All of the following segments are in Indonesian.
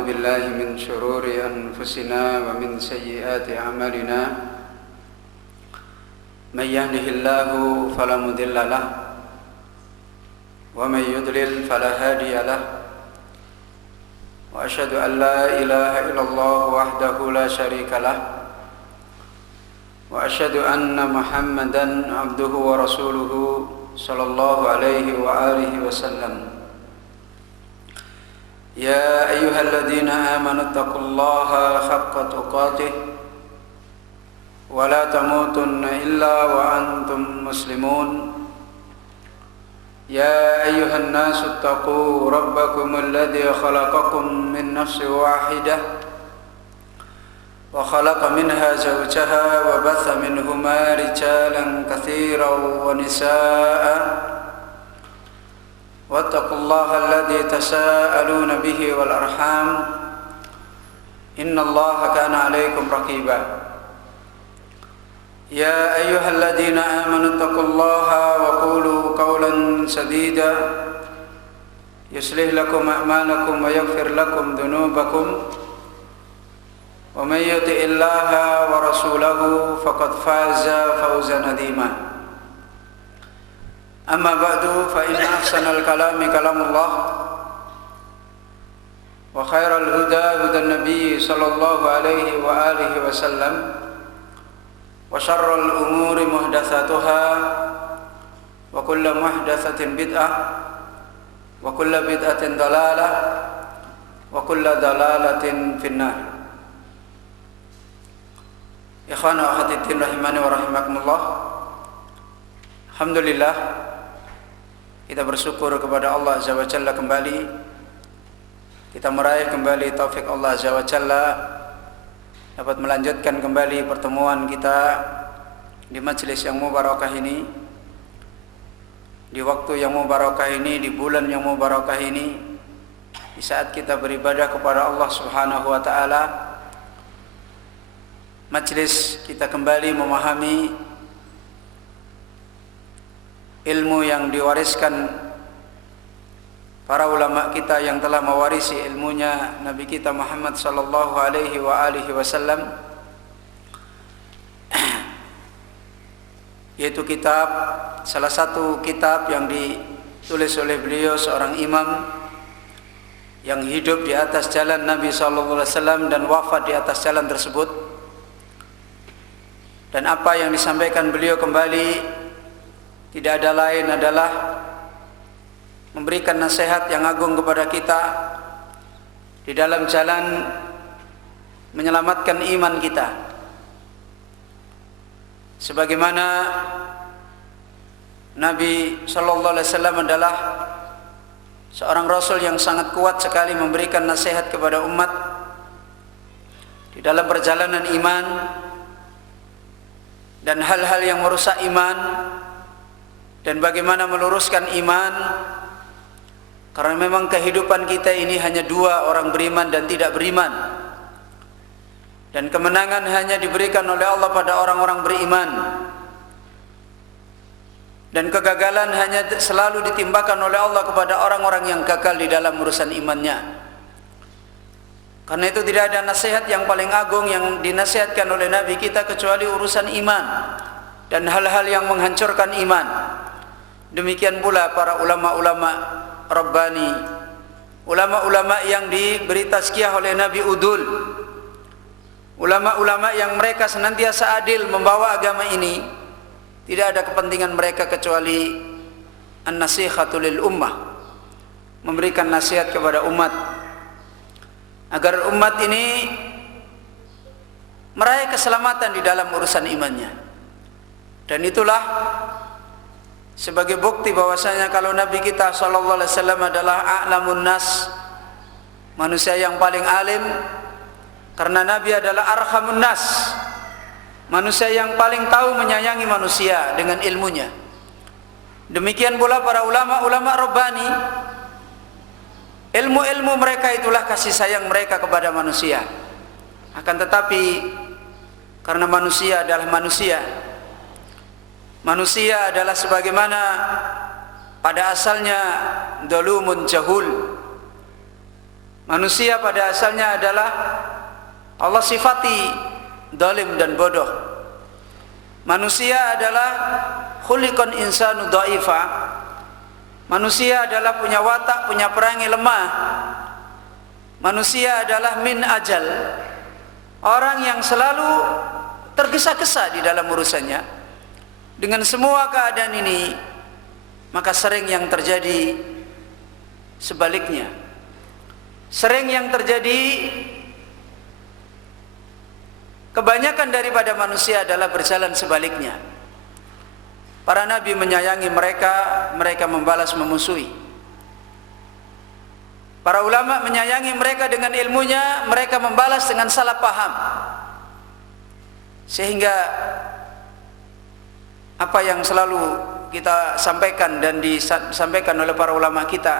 ونعوذ بالله من شرور أنفسنا ومن سيئات أعمالنا من يهده الله فلا مضل له ومن يضلل فلا هادي له وأشهد أن لا إله إلا الله وحده لا شريك له وأشهد أن محمدا عبده ورسوله صلى الله عليه وآله وسلم. يا أيها الذين آمنوا اتقوا الله حق تقاته ولا تموتن إلا وأنتم مسلمون. يا أيها الناس اتقوا ربكم الذي خلقكم من نفس واحدة وخلق منها زوجها وبث منهما رجالا كثيرا ونساء واتقوا الله الذي تساءلون به والأرحام إن الله كان عليكم رقيبا. يا أيها الذين آمنوا اتقوا الله وقولوا قولا سديدا يصلح لكم أعمالكم ويغفر لكم ذنوبكم ومن يطع الله ورسوله فقد فاز فوزا عظيما. أما بعد فإن أحسن الكلام كلام الله وخير الهدى هدى النبي صلى الله عليه وآله وسلم وشر الأمور محدثاتها وكل محدثة بدعة وكل بدعة ضلالة وكل ضلالة في النار. Ikhwan wa akhwat din rahimani wa rahimakumullah. Alhamdulillah, kita bersyukur kepada Allah Azza wa Jalla kembali. Kita meraih kembali taufik Allah Azza wa Jalla dapat melanjutkan kembali pertemuan kita di majelis yang mubarakah ini, di waktu yang mubarakah ini, di bulan yang mubarakah ini, di saat kita beribadah kepada Allah Subhanahu wa taala. Majelis kita kembali memahami ilmu yang diwariskan para ulama kita yang telah mewarisi ilmunya Nabi kita Muhammad sallallahu alaihi wa alihi wasallam, yaitu kitab, salah satu kitab yang ditulis oleh beliau, seorang imam yang hidup di atas jalan Nabi sallallahu alaihi wasallam dan wafat di atas jalan tersebut. Dan apa yang disampaikan beliau kembali tidak ada lain adalah memberikan nasihat yang agung kepada kita di dalam jalan menyelamatkan iman kita. Sebagaimana Nabi sallallahu alaihi wasallam adalah seorang rasul yang sangat kuat sekali memberikan nasihat kepada umat di dalam perjalanan iman dan hal-hal yang merusak iman dan bagaimana meluruskan iman, karena memang kehidupan kita ini hanya dua, orang beriman dan tidak beriman, dan kemenangan hanya diberikan oleh Allah pada orang-orang beriman, dan kegagalan hanya selalu ditimbakan oleh Allah kepada orang-orang yang gagal di dalam urusan imannya. Karena itu tidak ada nasihat yang paling agung yang dinasihatkan oleh Nabi kita kecuali urusan iman dan hal-hal yang menghancurkan iman. Demikian pula para ulama-ulama Rabbani, ulama-ulama yang diberi tazkiyah oleh Nabi Udul, ulama-ulama yang mereka senantiasa adil membawa agama ini. Tidak ada kepentingan mereka kecuali an-nasihatu lil ummah, memberikan nasihat kepada umat agar umat ini meraih keselamatan di dalam urusan imannya. Dan itulah sebagai bukti bahwasanya kalau Nabi kita sallallahu alaihi wasallam adalah a'lamun nas, manusia yang paling alim, karena Nabi adalah arhamun nas, manusia yang paling tahu menyayangi manusia dengan ilmunya. Demikian pula para ulama-ulama Rabbani, ilmu-ilmu mereka itulah kasih sayang mereka kepada manusia. Akan tetapi karena manusia adalah manusia, manusia adalah sebagaimana pada asalnya dolumun jahul, Manusia pada asalnya adalah Allah sifati zalim dan bodoh. Manusia adalah khuliqan insanu dhaifa. Manusia adalah punya watak, punya perangai lemah. Manusia adalah min ajal, orang yang selalu tergesa-gesa di dalam urusannya. Dengan semua keadaan ini, maka sering yang terjadi sebaliknya. Sering yang terjadi, kebanyakan daripada manusia adalah berjalan sebaliknya. Para nabi menyayangi mereka, mereka membalas memusuhi. Para ulama menyayangi mereka dengan ilmunya, mereka membalas dengan salah paham. Sehingga apa yang selalu kita sampaikan dan disampaikan oleh para ulama kita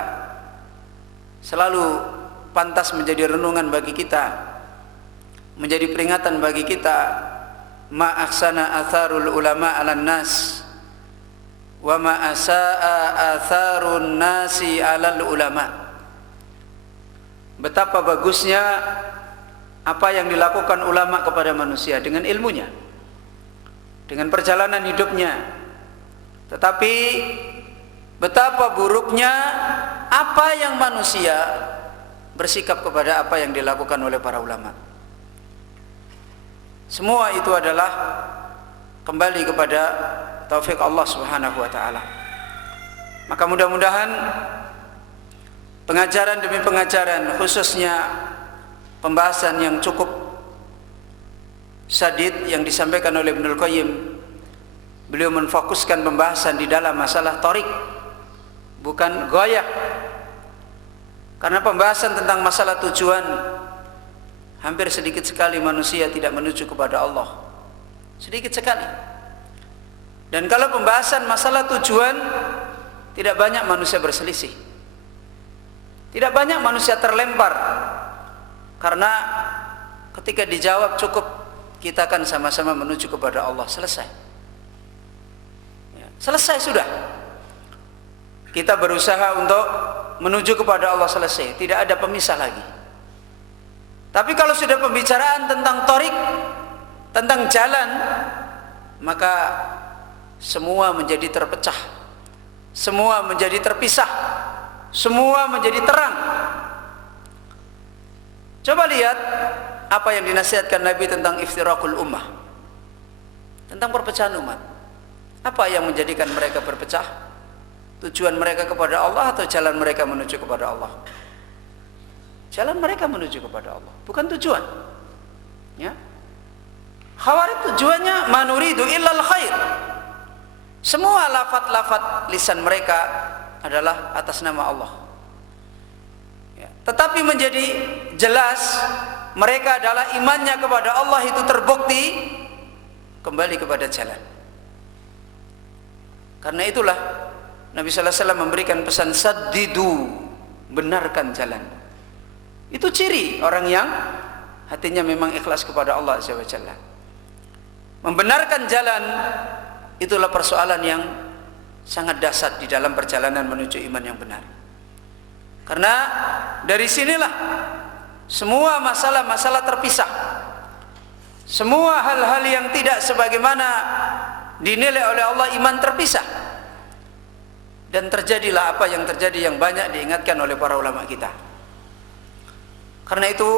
selalu pantas menjadi renungan bagi kita, menjadi peringatan bagi kita. Ma ahsana atharul ulama 'alan nas wa ma asaa atharun nasi 'alal ulama. Betapa bagusnya apa yang dilakukan ulama kepada manusia dengan ilmunya, dengan perjalanan hidupnya. Tetapi betapa buruknya apa yang manusia bersikap kepada apa yang dilakukan oleh para ulama. Semua itu adalah kembali kepada taufik Allah Subhanahu wa taala. Maka mudah-mudahan pengajaran demi pengajaran, khususnya pembahasan yang cukup sadid yang disampaikan oleh Ibnul Qayyim, beliau menfokuskan pembahasan di dalam masalah tarik, bukan goyah. Karena pembahasan tentang masalah tujuan, hampir sedikit sekali manusia tidak menuju kepada Allah, sedikit sekali. Dan kalau pembahasan masalah tujuan, tidak banyak manusia berselisih, tidak banyak manusia terlempar. Karena ketika dijawab cukup, kita akan sama-sama menuju kepada Allah. Selesai ya, selesai sudah. Kita berusaha untuk menuju kepada Allah, selesai, tidak ada pemisah lagi. Tapi kalau sudah pembicaraan tentang tarik, tentang jalan, maka semua menjadi terpecah, semua menjadi terpisah, semua menjadi terang. Coba lihat apa yang dinasihatkan Nabi tentang iftirakul ummah, tentang perpecahan umat. Apa yang menjadikan mereka berpecah? Tujuan mereka kepada Allah atau jalan mereka menuju kepada Allah? Jalan mereka menuju kepada Allah, bukan tujuan. Ya. Khawarij tujuannya manuridu illal khair. Semua lafaz-lafaz lisan mereka adalah atas nama Allah. Ya. Tetapi menjadi jelas mereka adalah imannya kepada Allah itu terbukti kembali kepada jalan. Karena itulah Nabi sallallahu alaihi wasallam memberikan pesan saddidu, benarkan jalan. Itu ciri orang yang hatinya memang ikhlas kepada Allah Azza wa Jalla. Membenarkan jalan itulah persoalan yang sangat dasar di dalam perjalanan menuju iman yang benar. Karena dari sinilah semua masalah-masalah terpisah, semua hal-hal yang tidak sebagaimana dinilai oleh Allah iman terpisah. Dan terjadilah apa yang terjadi yang banyak diingatkan oleh para ulama kita. Karena itu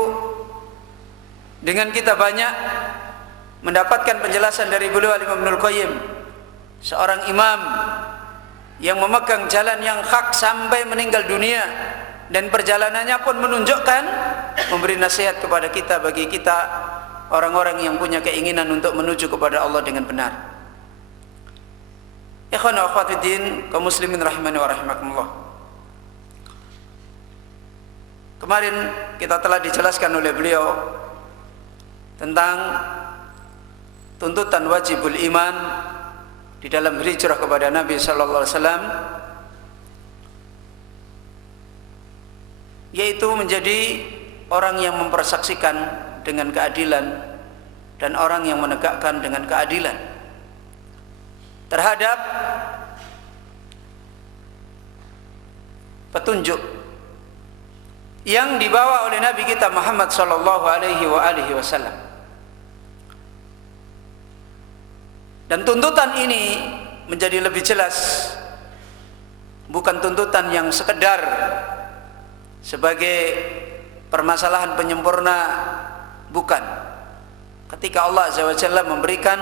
dengan kita banyak mendapatkan penjelasan dari beliau Imam Ibnul Qayyim, seorang imam yang memegang jalan yang hak sampai meninggal dunia, dan perjalanannya pun menunjukkan, memberi nasihat kepada kita, bagi kita orang-orang yang punya keinginan untuk menuju kepada Allah dengan benar. Ikhwan wa akhwat fiddin, kaum muslimin rahimani wa rahimakumullah. Kemarin kita telah dijelaskan oleh beliau tentang tuntutan wajibul iman di dalam hijrah kepada Nabi sallallahu alaihi wasallam, yaitu menjadi orang yang mempersaksikan dengan keadilan dan orang yang menegakkan dengan keadilan terhadap petunjuk yang dibawa oleh Nabi kita Muhammad sallallahu alaihi wasallam. Dan tuntutan ini menjadi lebih jelas, bukan tuntutan yang sekedar sebagai permasalahan penyempurna, bukan. Ketika Allah Azza wa Jalla memberikan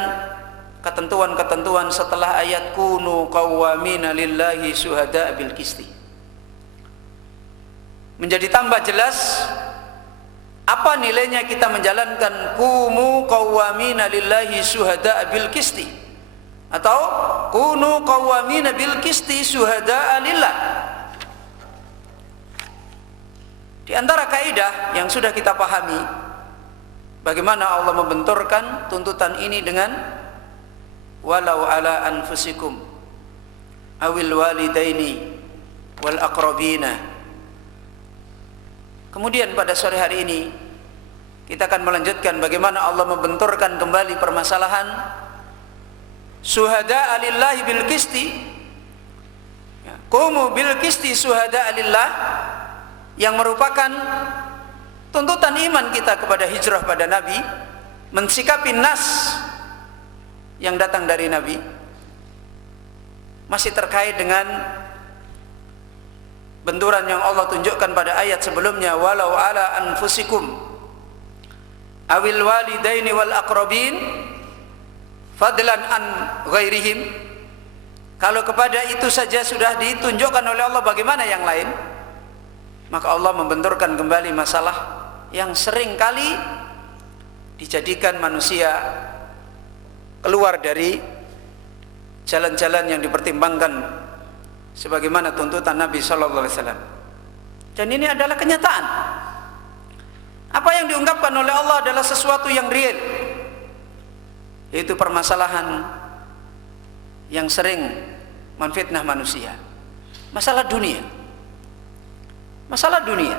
ketentuan-ketentuan setelah ayat kunu qawwamina lillahi syuhada bil qisti, menjadi tambah jelas apa nilainya kita menjalankan kunu qawwamina lillahi syuhada bil qisti, atau kunu qawwamina bil qisti syuhada lillah. Di antara kaidah yang sudah kita pahami, bagaimana Allah membenturkan tuntutan ini dengan walau ala anfusikum awil walidaini wal aqrabina. Kemudian pada sore hari ini kita akan melanjutkan bagaimana Allah membenturkan kembali permasalahan syuhada lillahi bil qisti, qumu bil qisti syuhada lillah, yang merupakan tuntutan iman kita kepada hijrah pada Nabi, mensikapi nas yang datang dari Nabi, masih terkait dengan benturan yang Allah tunjukkan pada ayat sebelumnya, walau ala anfusikum awil walidaini wal aqrabin fadlan an ghairihim. Kalau kepada itu saja sudah ditunjukkan oleh Allah, bagaimana yang lain? Maka Allah membenturkan kembali masalah yang sering kali dijadikan manusia keluar dari jalan-jalan yang dipertimbangkan sebagaimana tuntutan Nabi sallallahu alaihi wasallam. Dan ini adalah kenyataan. Apa yang diungkapkan oleh Allah adalah sesuatu yang real, yaitu permasalahan yang sering menfitnah manusia, masalah dunia. Masalah dunia.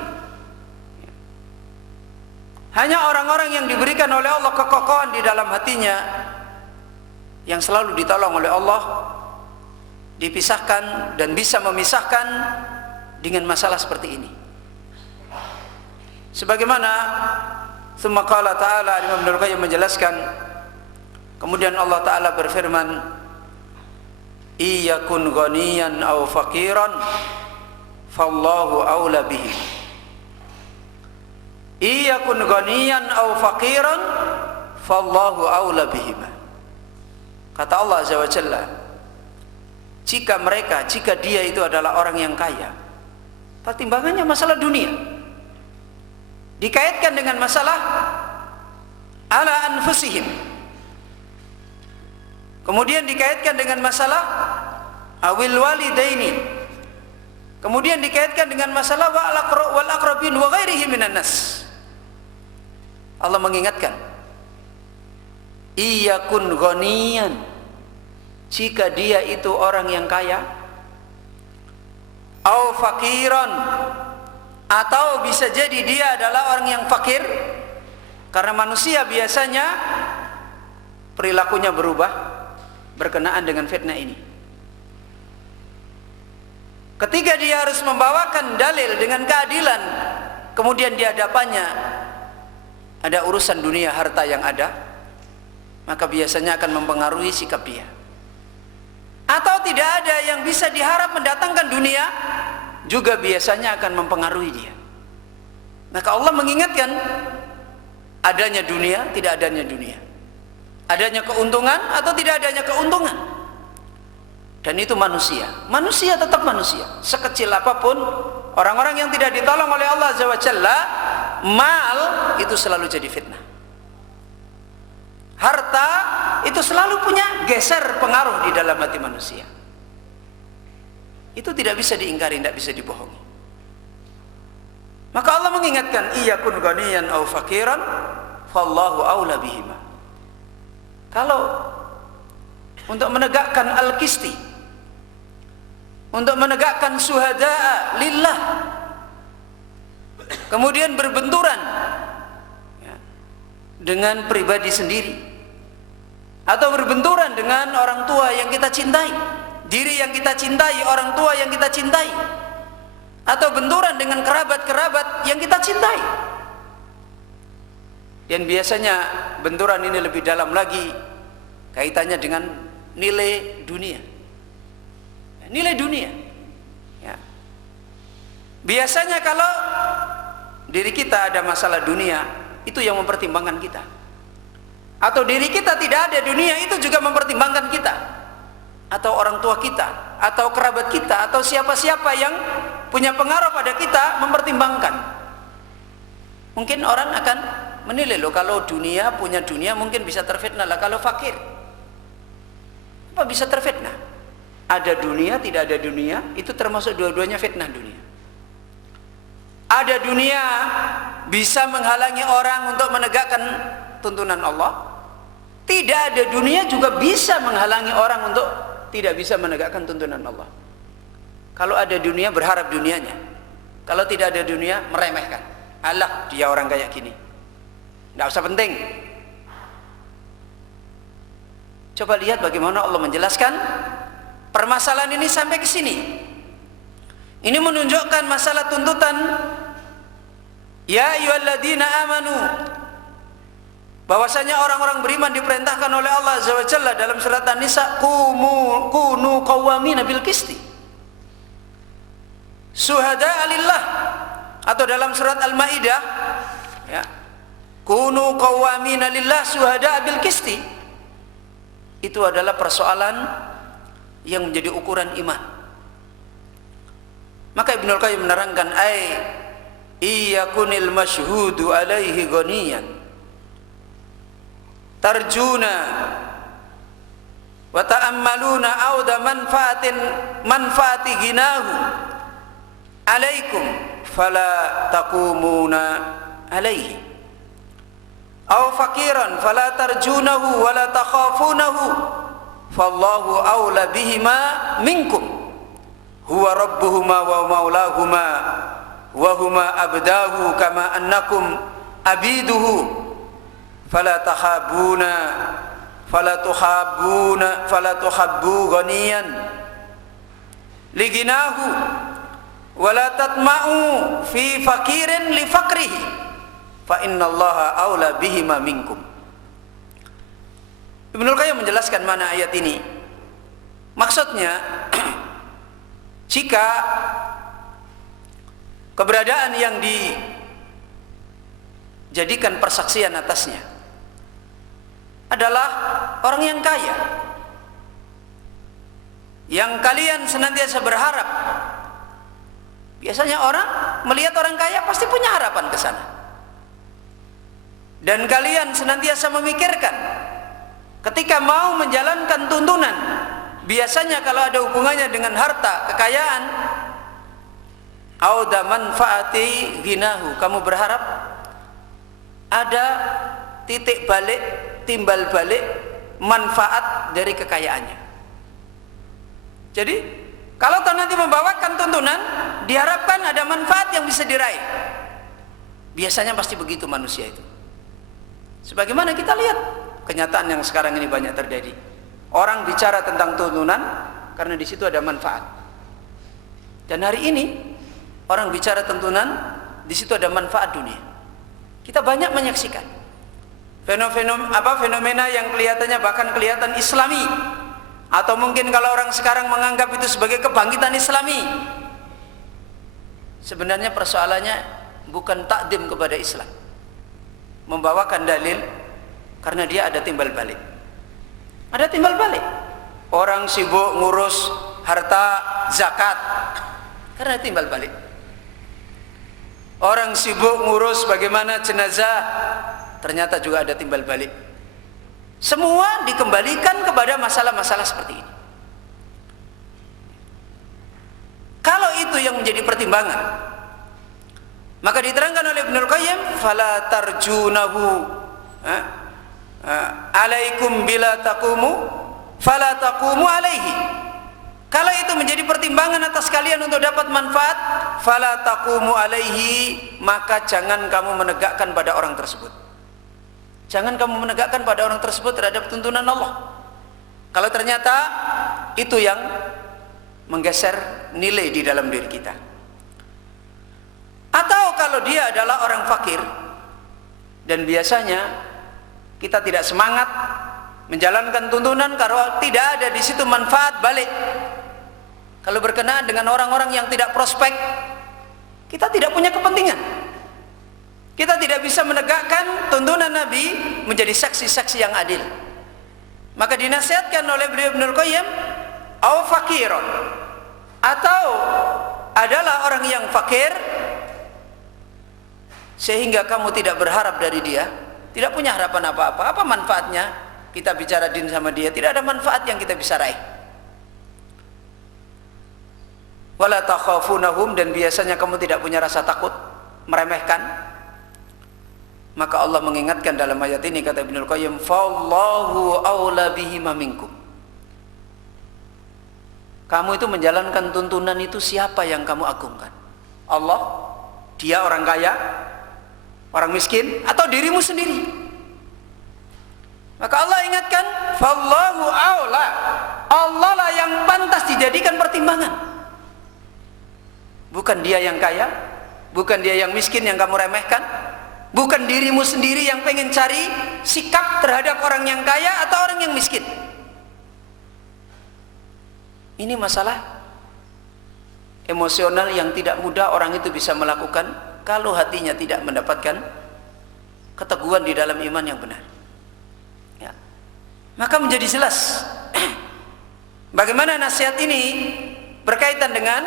Hanya orang-orang yang diberikan oleh Allah kekokohan di dalam hatinya, yang selalu ditolong oleh Allah, dipisahkan dan bisa memisahkan dengan masalah seperti ini. Sebagaimana tsumma qala ta'ala, Imam Ibnu Qayyim menjelaskan, kemudian Allah Ta'ala berfirman, iyakun ghaniyan aw faqiran fallahu aula bihi. Iyakun ghaniyan aw faqiran fallahu aula bihi. Kata Allah Azza wa Jalla, jika dia itu adalah orang yang kaya, pertimbangannya masalah dunia, dikaitkan dengan masalah ala anfusihim, kemudian dikaitkan dengan masalah awil walidaini, kemudian dikaitkan dengan masalah wal aqrabin wa ghairihi minan nas. Allah mengingatkan, iyakun ghaniyan, jika dia itu orang yang kaya, au fakiran, atau bisa jadi dia adalah orang yang fakir, karena manusia biasanya perilakunya berubah berkenaan dengan fitnah ini. Ketika dia harus membawakan dalil dengan keadilan, kemudian di hadapannya ada urusan dunia harta yang ada, maka biasanya akan mempengaruhi sikap dia. Atau tidak ada yang bisa diharap mendatangkan dunia, juga biasanya akan mempengaruhi dia. Maka Allah mengingatkan adanya dunia, tidak adanya dunia, adanya keuntungan atau tidak adanya keuntungan. Dan itu manusia tetap manusia, sekecil apapun orang-orang yang tidak ditolong oleh Allah Azza wa Jalla, mal itu selalu jadi fitnah. Harta itu selalu punya geser pengaruh di dalam hati manusia. Itu tidak bisa diingkari, tidak bisa dibohongi. Maka Allah mengingatkan, iyakun ghaniyan aw fakiran fallahu aula bihima. Kalau untuk menegakkan al-qisti, untuk menegakkan syuhada lillah, kemudian berbenturan dengan pribadi sendiri, atau berbenturan dengan orang tua yang kita cintai, diri yang kita cintai, orang tua yang kita cintai, atau benturan dengan kerabat-kerabat yang kita cintai. Dan biasanya benturan ini lebih dalam lagi kaitannya dengan nilai dunia. Nilai dunia. Ya. Biasanya kalau diri kita ada masalah dunia, itu yang mempertimbangkan kita. Atau diri kita tidak ada dunia, itu juga mempertimbangkan kita. Atau orang tua kita, atau kerabat kita, atau siapa-siapa yang punya pengaruh pada kita mempertimbangkan. Mungkin orang akan menilai, loh kalau dunia, punya dunia mungkin bisa terfitnah lah. Kalau fakir, apa bisa terfitnah? Ada dunia, tidak ada dunia, itu termasuk dua-duanya fitnah dunia. Ada dunia bisa menghalangi orang untuk menegakkan tuntunan Allah. Tidak ada dunia juga bisa menghalangi orang untuk tidak bisa menegakkan tuntunan Allah. Kalau ada dunia berharap dunianya, kalau tidak ada dunia meremehkan. Allah, dia orang kayak gini, tidak usah penting. Coba lihat bagaimana Allah menjelaskan permasalahan ini sampai ke sini. Ini menunjukkan masalah tuntutan. Ya ayyuhalladzina amanu, bahwasanya orang-orang beriman diperintahkan oleh Allah Azza wa Jalla dalam surat An-Nisa, kunu qawwamina bil qisti syuhada'a lillah, atau dalam surat Al-Maidah ya, kunu qawwamina lillah syuhada'a bil qisti. Itu adalah persoalan yang menjadi ukuran iman. Maka Ibnul Qayyim menerangkan, iyakunil masyhudu alaihi ghaniyan tarjuna wa ta'ammaluna auda manfaati ginahu alaikum fala taqumuna alaihi aw fakiran fala tarjunahu wa la takhafunahu fallahu aula bihima minkum huwa rabbuhuma wa maulahuma wa huma abdahu kama annakum abiduhu fala tahabuna fala tuhabbu ghaniyan liginahu wala tatma'u fi fakirin li fakrihi fa innallaha aula bihima minkum. Ibnul Qayyim menjelaskan mana ayat ini. Maksudnya jika keberadaan yang dijadikan persaksian atasnya adalah orang yang kaya, yang kalian senantiasa berharap. Biasanya orang melihat orang kaya pasti punya harapan ke sana, dan kalian senantiasa memikirkan ketika mau menjalankan tuntunan. Biasanya kalau ada hubungannya dengan harta, kekayaan, auda manfaati ginahu, kamu berharap ada titik balik, timbal balik manfaat dari kekayaannya. Jadi kalau nanti membawakan tuntunan, diharapkan ada manfaat yang bisa diraih. Biasanya pasti begitu manusia itu. Sebagaimana kita lihat kenyataan yang sekarang ini banyak terjadi. Orang bicara tentang tuntunan karena di situ ada manfaat. Dan hari ini orang bicara tuntunan, di situ ada manfaat dunia. Kita banyak menyaksikan fenomena yang kelihatannya bahkan kelihatan Islami, atau mungkin kalau orang sekarang menganggap itu sebagai kebangkitan Islami. Sebenarnya persoalannya bukan takdim kepada Islam, membawakan dalil karena dia ada timbal balik. Ada timbal balik. Orang sibuk ngurus harta zakat karena timbal balik. Orang sibuk ngurus bagaimana jenazah, ternyata juga ada timbal balik. Semua dikembalikan kepada masalah-masalah seperti ini. Kalau itu yang menjadi pertimbangan, maka diterangkan oleh Ibnul Qayyim, fala tarjunahu alaikum bila taqumu fala taqumu alaihi. Kalau itu menjadi pertimbangan atas kalian untuk dapat manfaat, fala taqumu alaihi, maka jangan kamu menegakkan pada orang tersebut. Jangan kamu menegakkan pada orang tersebut terhadap tuntunan Allah. Kalau ternyata itu yang menggeser nilai di dalam diri kita. kalau dia adalah orang fakir, dan biasanya kita tidak semangat menjalankan tuntunan kalau tidak ada di situ manfaat balik. Kalau berkenaan dengan orang-orang yang tidak prospek, kita tidak punya kepentingan. Kita tidak bisa menegakkan tuntunan Nabi menjadi saksi-saksi yang adil. Maka dinasihatkan oleh beliau Ibnul Qayyim, au fakirun, atau adalah orang yang fakir sehingga kamu tidak berharap dari dia, tidak punya harapan apa-apa. Apa manfaatnya kita bicara din sama dia? Tidak ada manfaat yang kita bisa raih. Wala takhafunahum, dan biasanya kamu tidak punya rasa takut, meremehkan. Maka Allah mengingatkan dalam ayat ini, kata Ibnul Qayyim, fallahu aula bihima minkum. Kamu itu menjalankan tuntunan itu, siapa yang kamu agungkan? Allah, dia orang kaya, orang miskin, atau dirimu sendiri? Maka Allah ingatkan, fallahu aula, Allah lah yang pantas dijadikan pertimbangan. Bukan dia yang kaya, bukan dia yang miskin yang kamu remehkan, bukan dirimu sendiri yang pengen cari sikap terhadap orang yang kaya atau orang yang miskin. Ini masalah emosional yang tidak mudah orang itu bisa melakukan kalau hatinya tidak mendapatkan keteguhan di dalam iman yang benar. Ya. Maka menjadi jelas bagaimana nasihat ini berkaitan dengan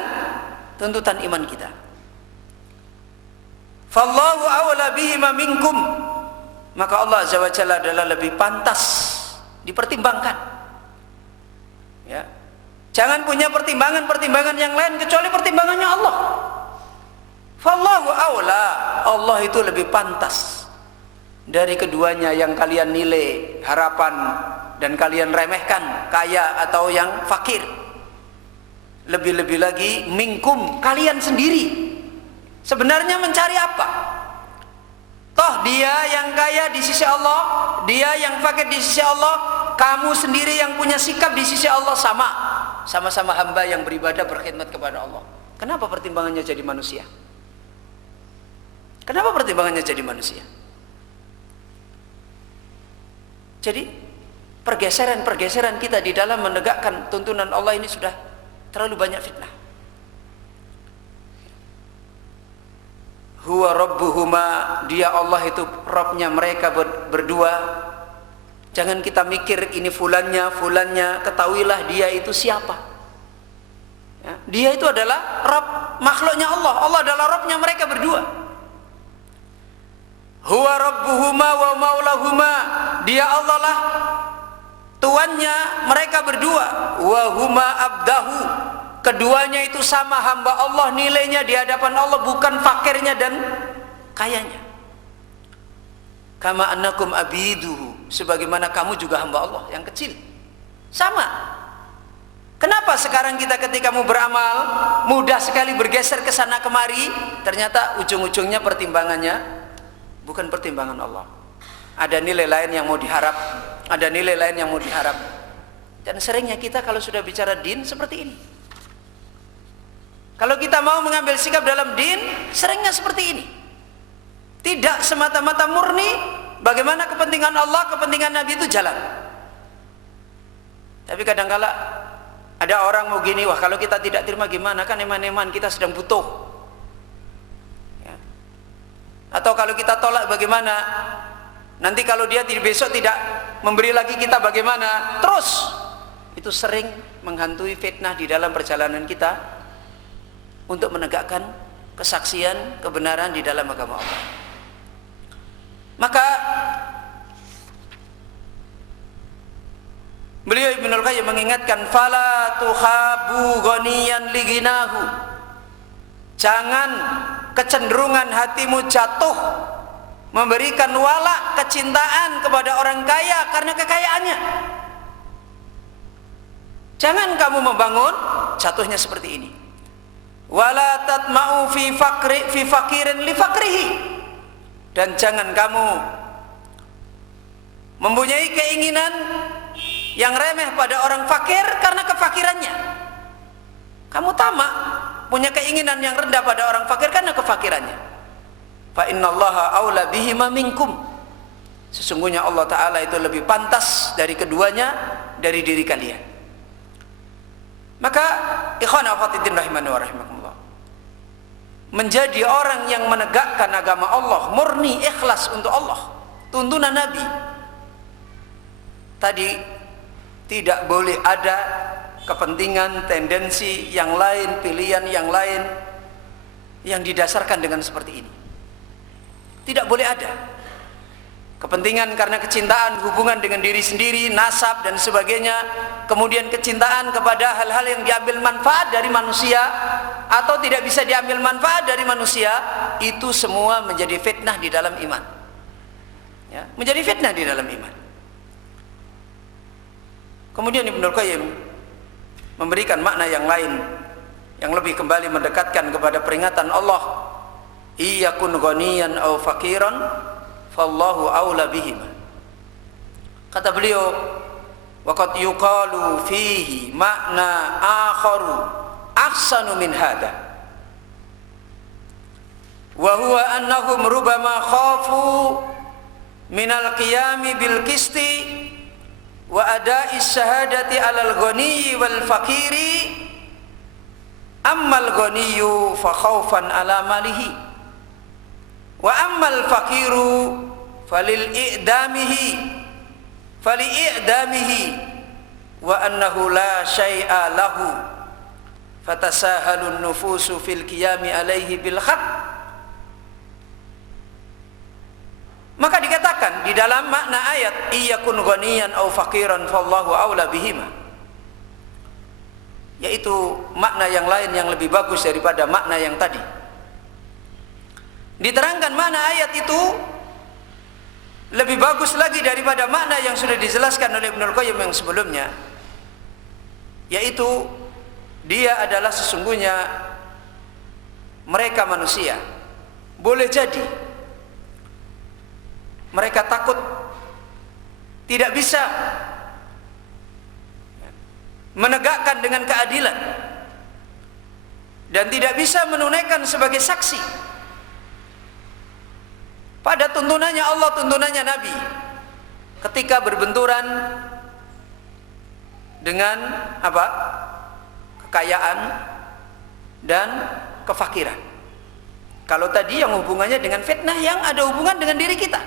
tuntutan iman kita. Fallahu awla bihima minkum, maka Allah Azza wa Jalla adalah lebih pantas dipertimbangkan. Ya. Jangan punya pertimbangan-pertimbangan yang lain kecuali pertimbangannya Allah. Fallahu awla, Allah itu lebih pantas dari keduanya yang kalian nilai harapan dan kalian remehkan, kaya atau yang fakir. Lebih-lebih lagi minkum, kalian sendiri sebenarnya mencari apa? Toh dia yang kaya di sisi Allah, dia yang fakir di sisi Allah, kamu sendiri yang punya sikap di sisi Allah sama-sama hamba yang beribadah berkhidmat kepada Allah. Kenapa pertimbangannya jadi manusia? Kenapa pertimbangannya jadi manusia? Jadi pergeseran-pergeseran kita di dalam menegakkan tuntunan Allah ini sudah terlalu banyak fitnah. Huwa rabbuhuma, dia Allah itu Rabbnya mereka berdua. Jangan kita mikir ini fulannya, ketahuilah dia itu siapa. Ya, dia itu adalah Rabb makhluknya Allah. Allah adalah Rabbnya mereka berdua. Huwa rabbuhuma wa maulahuma, dia Allah lah tuannya mereka berdua. Wa huma abdahu, keduanya itu sama hamba Allah, nilainya di hadapan Allah bukan fakirnya dan kayanya. Kama annakum abiduhu, sebagaimana kamu juga hamba Allah yang kecil. Sama. Kenapa sekarang kita ketika mau beramal mudah sekali bergeser ke sana kemari, ternyata ujung-ujungnya pertimbangannya bukan pertimbangan Allah. Ada nilai lain yang mau diharap, ada nilai lain yang mau diharap. Dan seringnya kita kalau sudah bicara din seperti ini. Kalau kita mau mengambil sikap dalam din, seringnya seperti ini. Tidak semata-mata murni bagaimana kepentingan Allah, kepentingan Nabi itu jalan. Tapi kadang-kala ada orang mau gini, wah kalau kita tidak terima gimana, kan eman-eman kita sedang butuh. Ya. Atau kalau kita tolak bagaimana, nanti kalau dia besok tidak memberi lagi kita bagaimana. Terus itu sering menghantui fitnah di dalam perjalanan kita untuk menegakkan kesaksian kebenaran di dalam agama Allah. Maka beliau Ibnul Qayyim mengingatkan, fala tuhabu ghaniyan liginahu, jangan kecenderungan hatimu jatuh memberikan wala kecintaan kepada orang kaya karena kekayaannya. Jangan kamu membangun jatuhnya seperti ini. Wala tatma'u fi fakirin li fakrihi, dan jangan kamu mempunyai keinginan yang remeh pada orang fakir karena kefakirannya. Kamu tamak punya keinginan yang rendah pada orang fakir karena kefakirannya. fa innallaha aula bihima minkum. Sesungguhnya Allah Ta'ala itu lebih pantas dari keduanya dari diri kalian. Maka ikhwan akhwatiddin rahimani wa rahimakumullah, menjadi orang yang menegakkan agama Allah murni ikhlas untuk Allah, tuntunan Nabi tadi, tidak boleh ada kepentingan, tendensi yang lain, pilihan yang lain yang didasarkan dengan seperti ini. Tidak boleh ada kepentingan karena kecintaan, hubungan dengan diri sendiri, nasab dan sebagainya, kemudian kecintaan kepada hal-hal yang diambil manfaat dari manusia atau tidak bisa diambil manfaat dari manusia, itu semua menjadi fitnah di dalam iman, ya, menjadi fitnah di dalam iman. Kemudian Ibnul Qayyim memberikan makna yang lain yang lebih kembali mendekatkan kepada peringatan Allah, iyakun ghaniyan aw faqiran fallahu aula bihima. Kata beliau, waqad yuqalu fihi makna akharu ahsanu min hada, wa huwa annahum rubama khafu minal qiyami bil qisti wa ada'i syahadati alal ghani wal fakiri, ammal ghaniyu fa khaufan ala malihi wa ammal fakiru falil i'damihi wa annahu la syai'a lahu fatasahalun nufusu fil qiyami alaihi bil khat. Maka dikatakan di dalam makna ayat iyakun ghaniyan aw faqiran fallahu aula bihima, yaitu makna yang lain yang lebih bagus daripada makna yang tadi. Diterangkan makna ayat itu lebih bagus lagi daripada makna yang sudah dijelaskan oleh Ibnul Qayyim yang sebelumnya, yaitu dia adalah sesungguhnya mereka manusia boleh jadi mereka takut tidak bisa menegakkan dengan keadilan dan tidak bisa menunaikan sebagai saksi pada tuntunannya Allah, tuntunannya Nabi, ketika berbenturan dengan apa? Kekayaan dan kefakiran. Kalau tadi yang hubungannya dengan fitnah, yang ada hubungan dengan diri kita.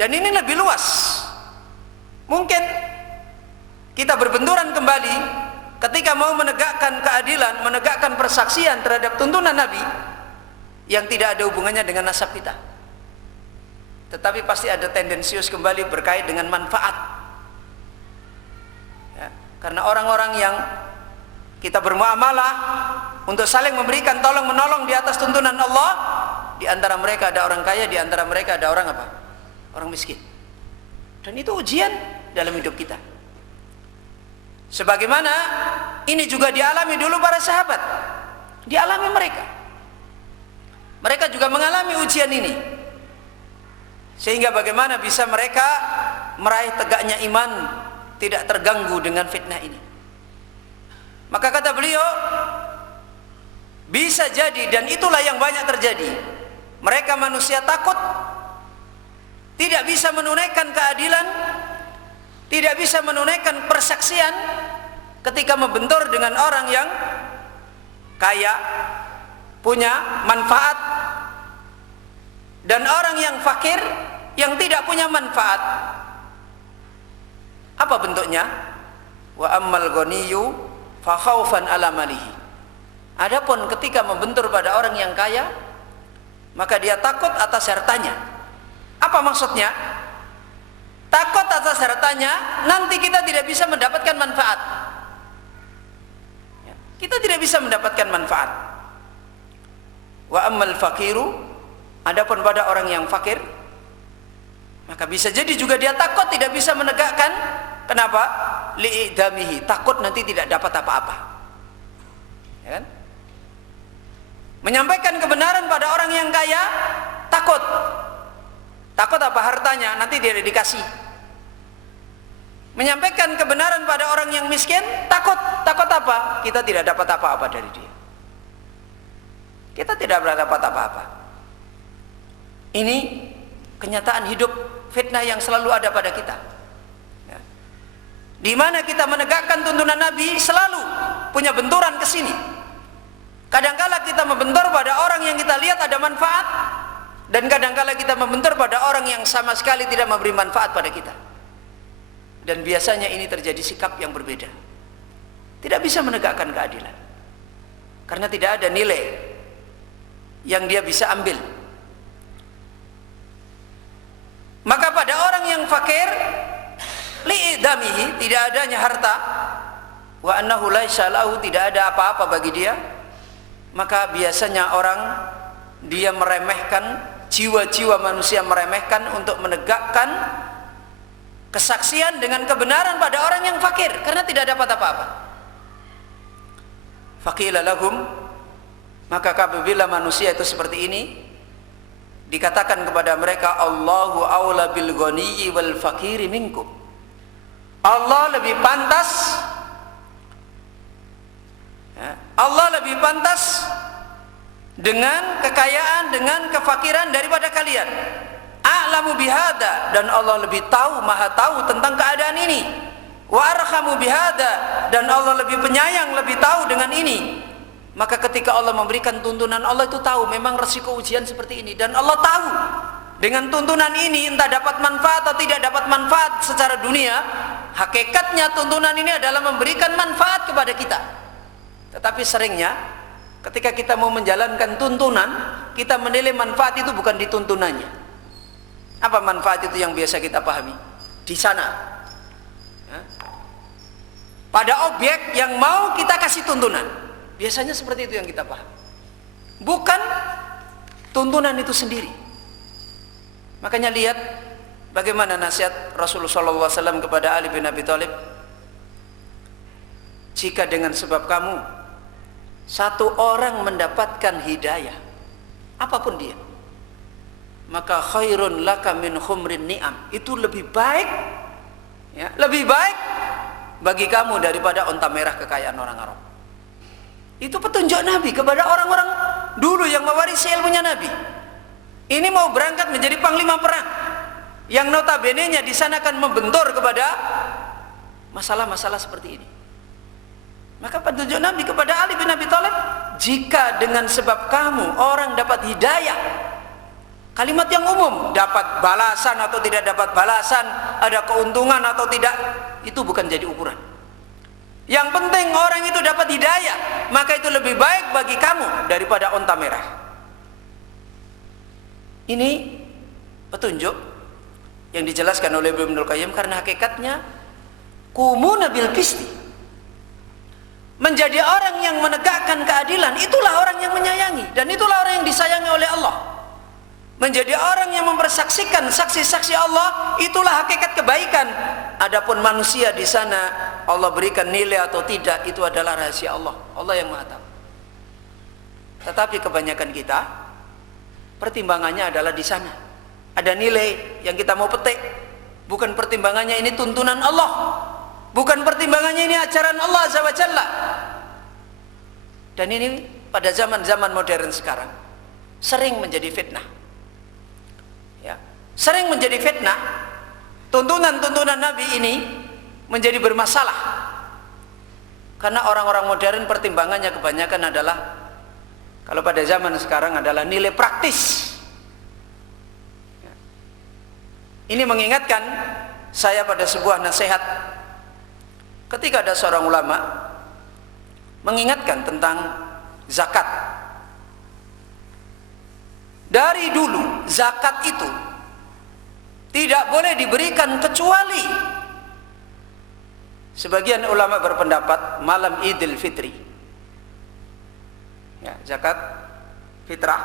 Dan ini lebih luas. Mungkin kita berbenturan kembali ketika mau menegakkan keadilan, menegakkan persaksian terhadap tuntunan Nabi yang tidak ada hubungannya dengan nasab kita. Tetapi pasti ada tendensius kembali berkait dengan manfaat. Ya, karena orang-orang yang kita bermuamalah untuk saling memberikan tolong menolong di atas tuntunan Allah, di antara mereka ada orang kaya, di antara mereka ada orang apa? Orang miskin. Dan itu ujian dalam hidup kita. Sebagaimana ini juga dialami dulu para sahabat, dialami mereka. Mereka juga mengalami ujian ini. Sehingga bagaimana bisa mereka meraih tegaknya iman, tidak terganggu dengan fitnah ini. Maka kata beliau, bisa jadi, dan itulah yang banyak terjadi, mereka manusia takut tidak bisa menunaikan keadilan, tidak bisa menunaikan persaksian ketika membentur dengan orang yang kaya, punya manfaat, dan orang yang fakir yang tidak punya manfaat. Apa bentuknya? Wa ammal ghaniyyu fa khaufan ala malihi. Adapun ketika membentur pada orang yang kaya, maka dia takut atas hartanya. Apa maksudnya? Takut atas hartanya, nanti kita tidak bisa mendapatkan manfaat. Kita tidak bisa mendapatkan manfaat. Wa ammal fakiru, adapun pada orang yang fakir, maka bisa jadi juga dia takut tidak bisa menegakkan. Kenapa? Li'idamihi, takut nanti tidak dapat apa-apa. Ya kan? Menyampaikan kebenaran pada orang yang kaya, takut. Takut apa? Hartanya nanti dia dikasih. Menyampaikan kebenaran pada orang yang miskin, takut. Takut apa? Kita tidak dapat apa-apa dari dia. Kita tidak dapat apa-apa. Ini kenyataan hidup fitnah yang selalu ada pada kita. Ya. Di mana kita menegakkan tuntunan Nabi selalu punya benturan ke sini. Kadangkala kita membentur pada orang yang kita lihat ada manfaat, dan kadangkala kita membentur pada orang yang sama sekali tidak memberi manfaat pada kita. Dan biasanya ini terjadi sikap yang berbeda. Tidak bisa menegakkan keadilan, karena tidak ada nilai yang dia bisa ambil. Maka pada orang yang fakir, li'idamihi, tidak adanya harta, wa annahu laisa lahu, tidak ada apa-apa bagi dia, maka biasanya orang dia meremehkan, jiwa-jiwa manusia meremehkan untuk menegakkan kesaksian dengan kebenaran pada orang yang fakir, karena tidak dapat apa-apa. Faqila lahum, maka apabila manusia itu seperti ini, dikatakan kepada mereka, Allahu aula bil ghaniyyi wal fakiri minkum. Allah lebih pantas, Allah lebih pantas dengan kekayaan, dengan kefakiran daripada kalian. A'lamu bihada, dan Allah lebih tahu, maha tahu tentang keadaan ini. Wa arhamu bihada, dan Allah lebih penyayang, lebih tahu dengan ini. Maka ketika Allah memberikan tuntunan, Allah itu tahu memang resiko ujian seperti ini, dan Allah tahu dengan tuntunan ini entah dapat manfaat atau tidak dapat manfaat secara dunia. Hakikatnya tuntunan ini adalah memberikan manfaat kepada kita. Tetapi seringnya ketika kita mau menjalankan tuntunan, kita menilai manfaat itu bukan di tuntunannya. Apa manfaat itu yang biasa kita pahami? Di sana, pada objek yang mau kita kasih tuntunan, biasanya seperti itu yang kita paham, bukan tuntunan itu sendiri. Makanya lihat bagaimana nasihat Rasulullah SAW kepada Ali bin Abi Thalib. Jika dengan sebab kamu satu orang mendapatkan hidayah, apapun dia, maka khairun laka min khumrin ni'am, itu lebih baik, ya, lebih baik bagi kamu daripada onta merah kekayaan orang Arab. Itu petunjuk Nabi kepada orang-orang dulu yang mewarisi ilmunya Nabi. Ini mau berangkat menjadi panglima perang, yang notabene-nya di sana akan membentur kepada masalah-masalah seperti ini. Maka petunjuk Nabi kepada Ali bin Abi Thalib, jika dengan sebab kamu orang dapat hidayah, kalimat yang umum, dapat balasan atau tidak dapat balasan, ada keuntungan atau tidak, itu bukan jadi ukuran. Yang penting orang itu dapat hidayah, maka itu lebih baik bagi kamu daripada onta merah. Ini petunjuk yang dijelaskan oleh Ibnu Qayyim, karena hakikatnya kumuna bil qisti, menjadi orang yang menegakkan keadilan, itulah orang yang menyayangi, dan itulah orang yang disayangi oleh Allah. Menjadi orang yang mempersaksikan saksi-saksi Allah, itulah hakikat kebaikan. Adapun manusia di sana Allah berikan nilai atau tidak, itu adalah rahasia Allah. Allah yang Maha Tahu. Tetapi kebanyakan kita pertimbangannya adalah di sana. Ada nilai yang kita mau petik, bukan pertimbangannya ini tuntunan Allah, bukan pertimbangannya ini ajaran Allah Azza wa Jalla. Dan ini pada zaman-zaman modern sekarang sering menjadi fitnah. Sering menjadi fitnah. Tuntunan-tuntunan Nabi ini menjadi bermasalah karena orang-orang modern pertimbangannya kebanyakan adalah, kalau pada zaman sekarang, adalah nilai praktis. Ini mengingatkan saya pada sebuah nasihat ketika ada seorang ulama mengingatkan tentang zakat. Dari dulu zakat itu tidak boleh diberikan kecuali, sebagian ulama berpendapat, malam Idul Fitri. Ya, zakat fitrah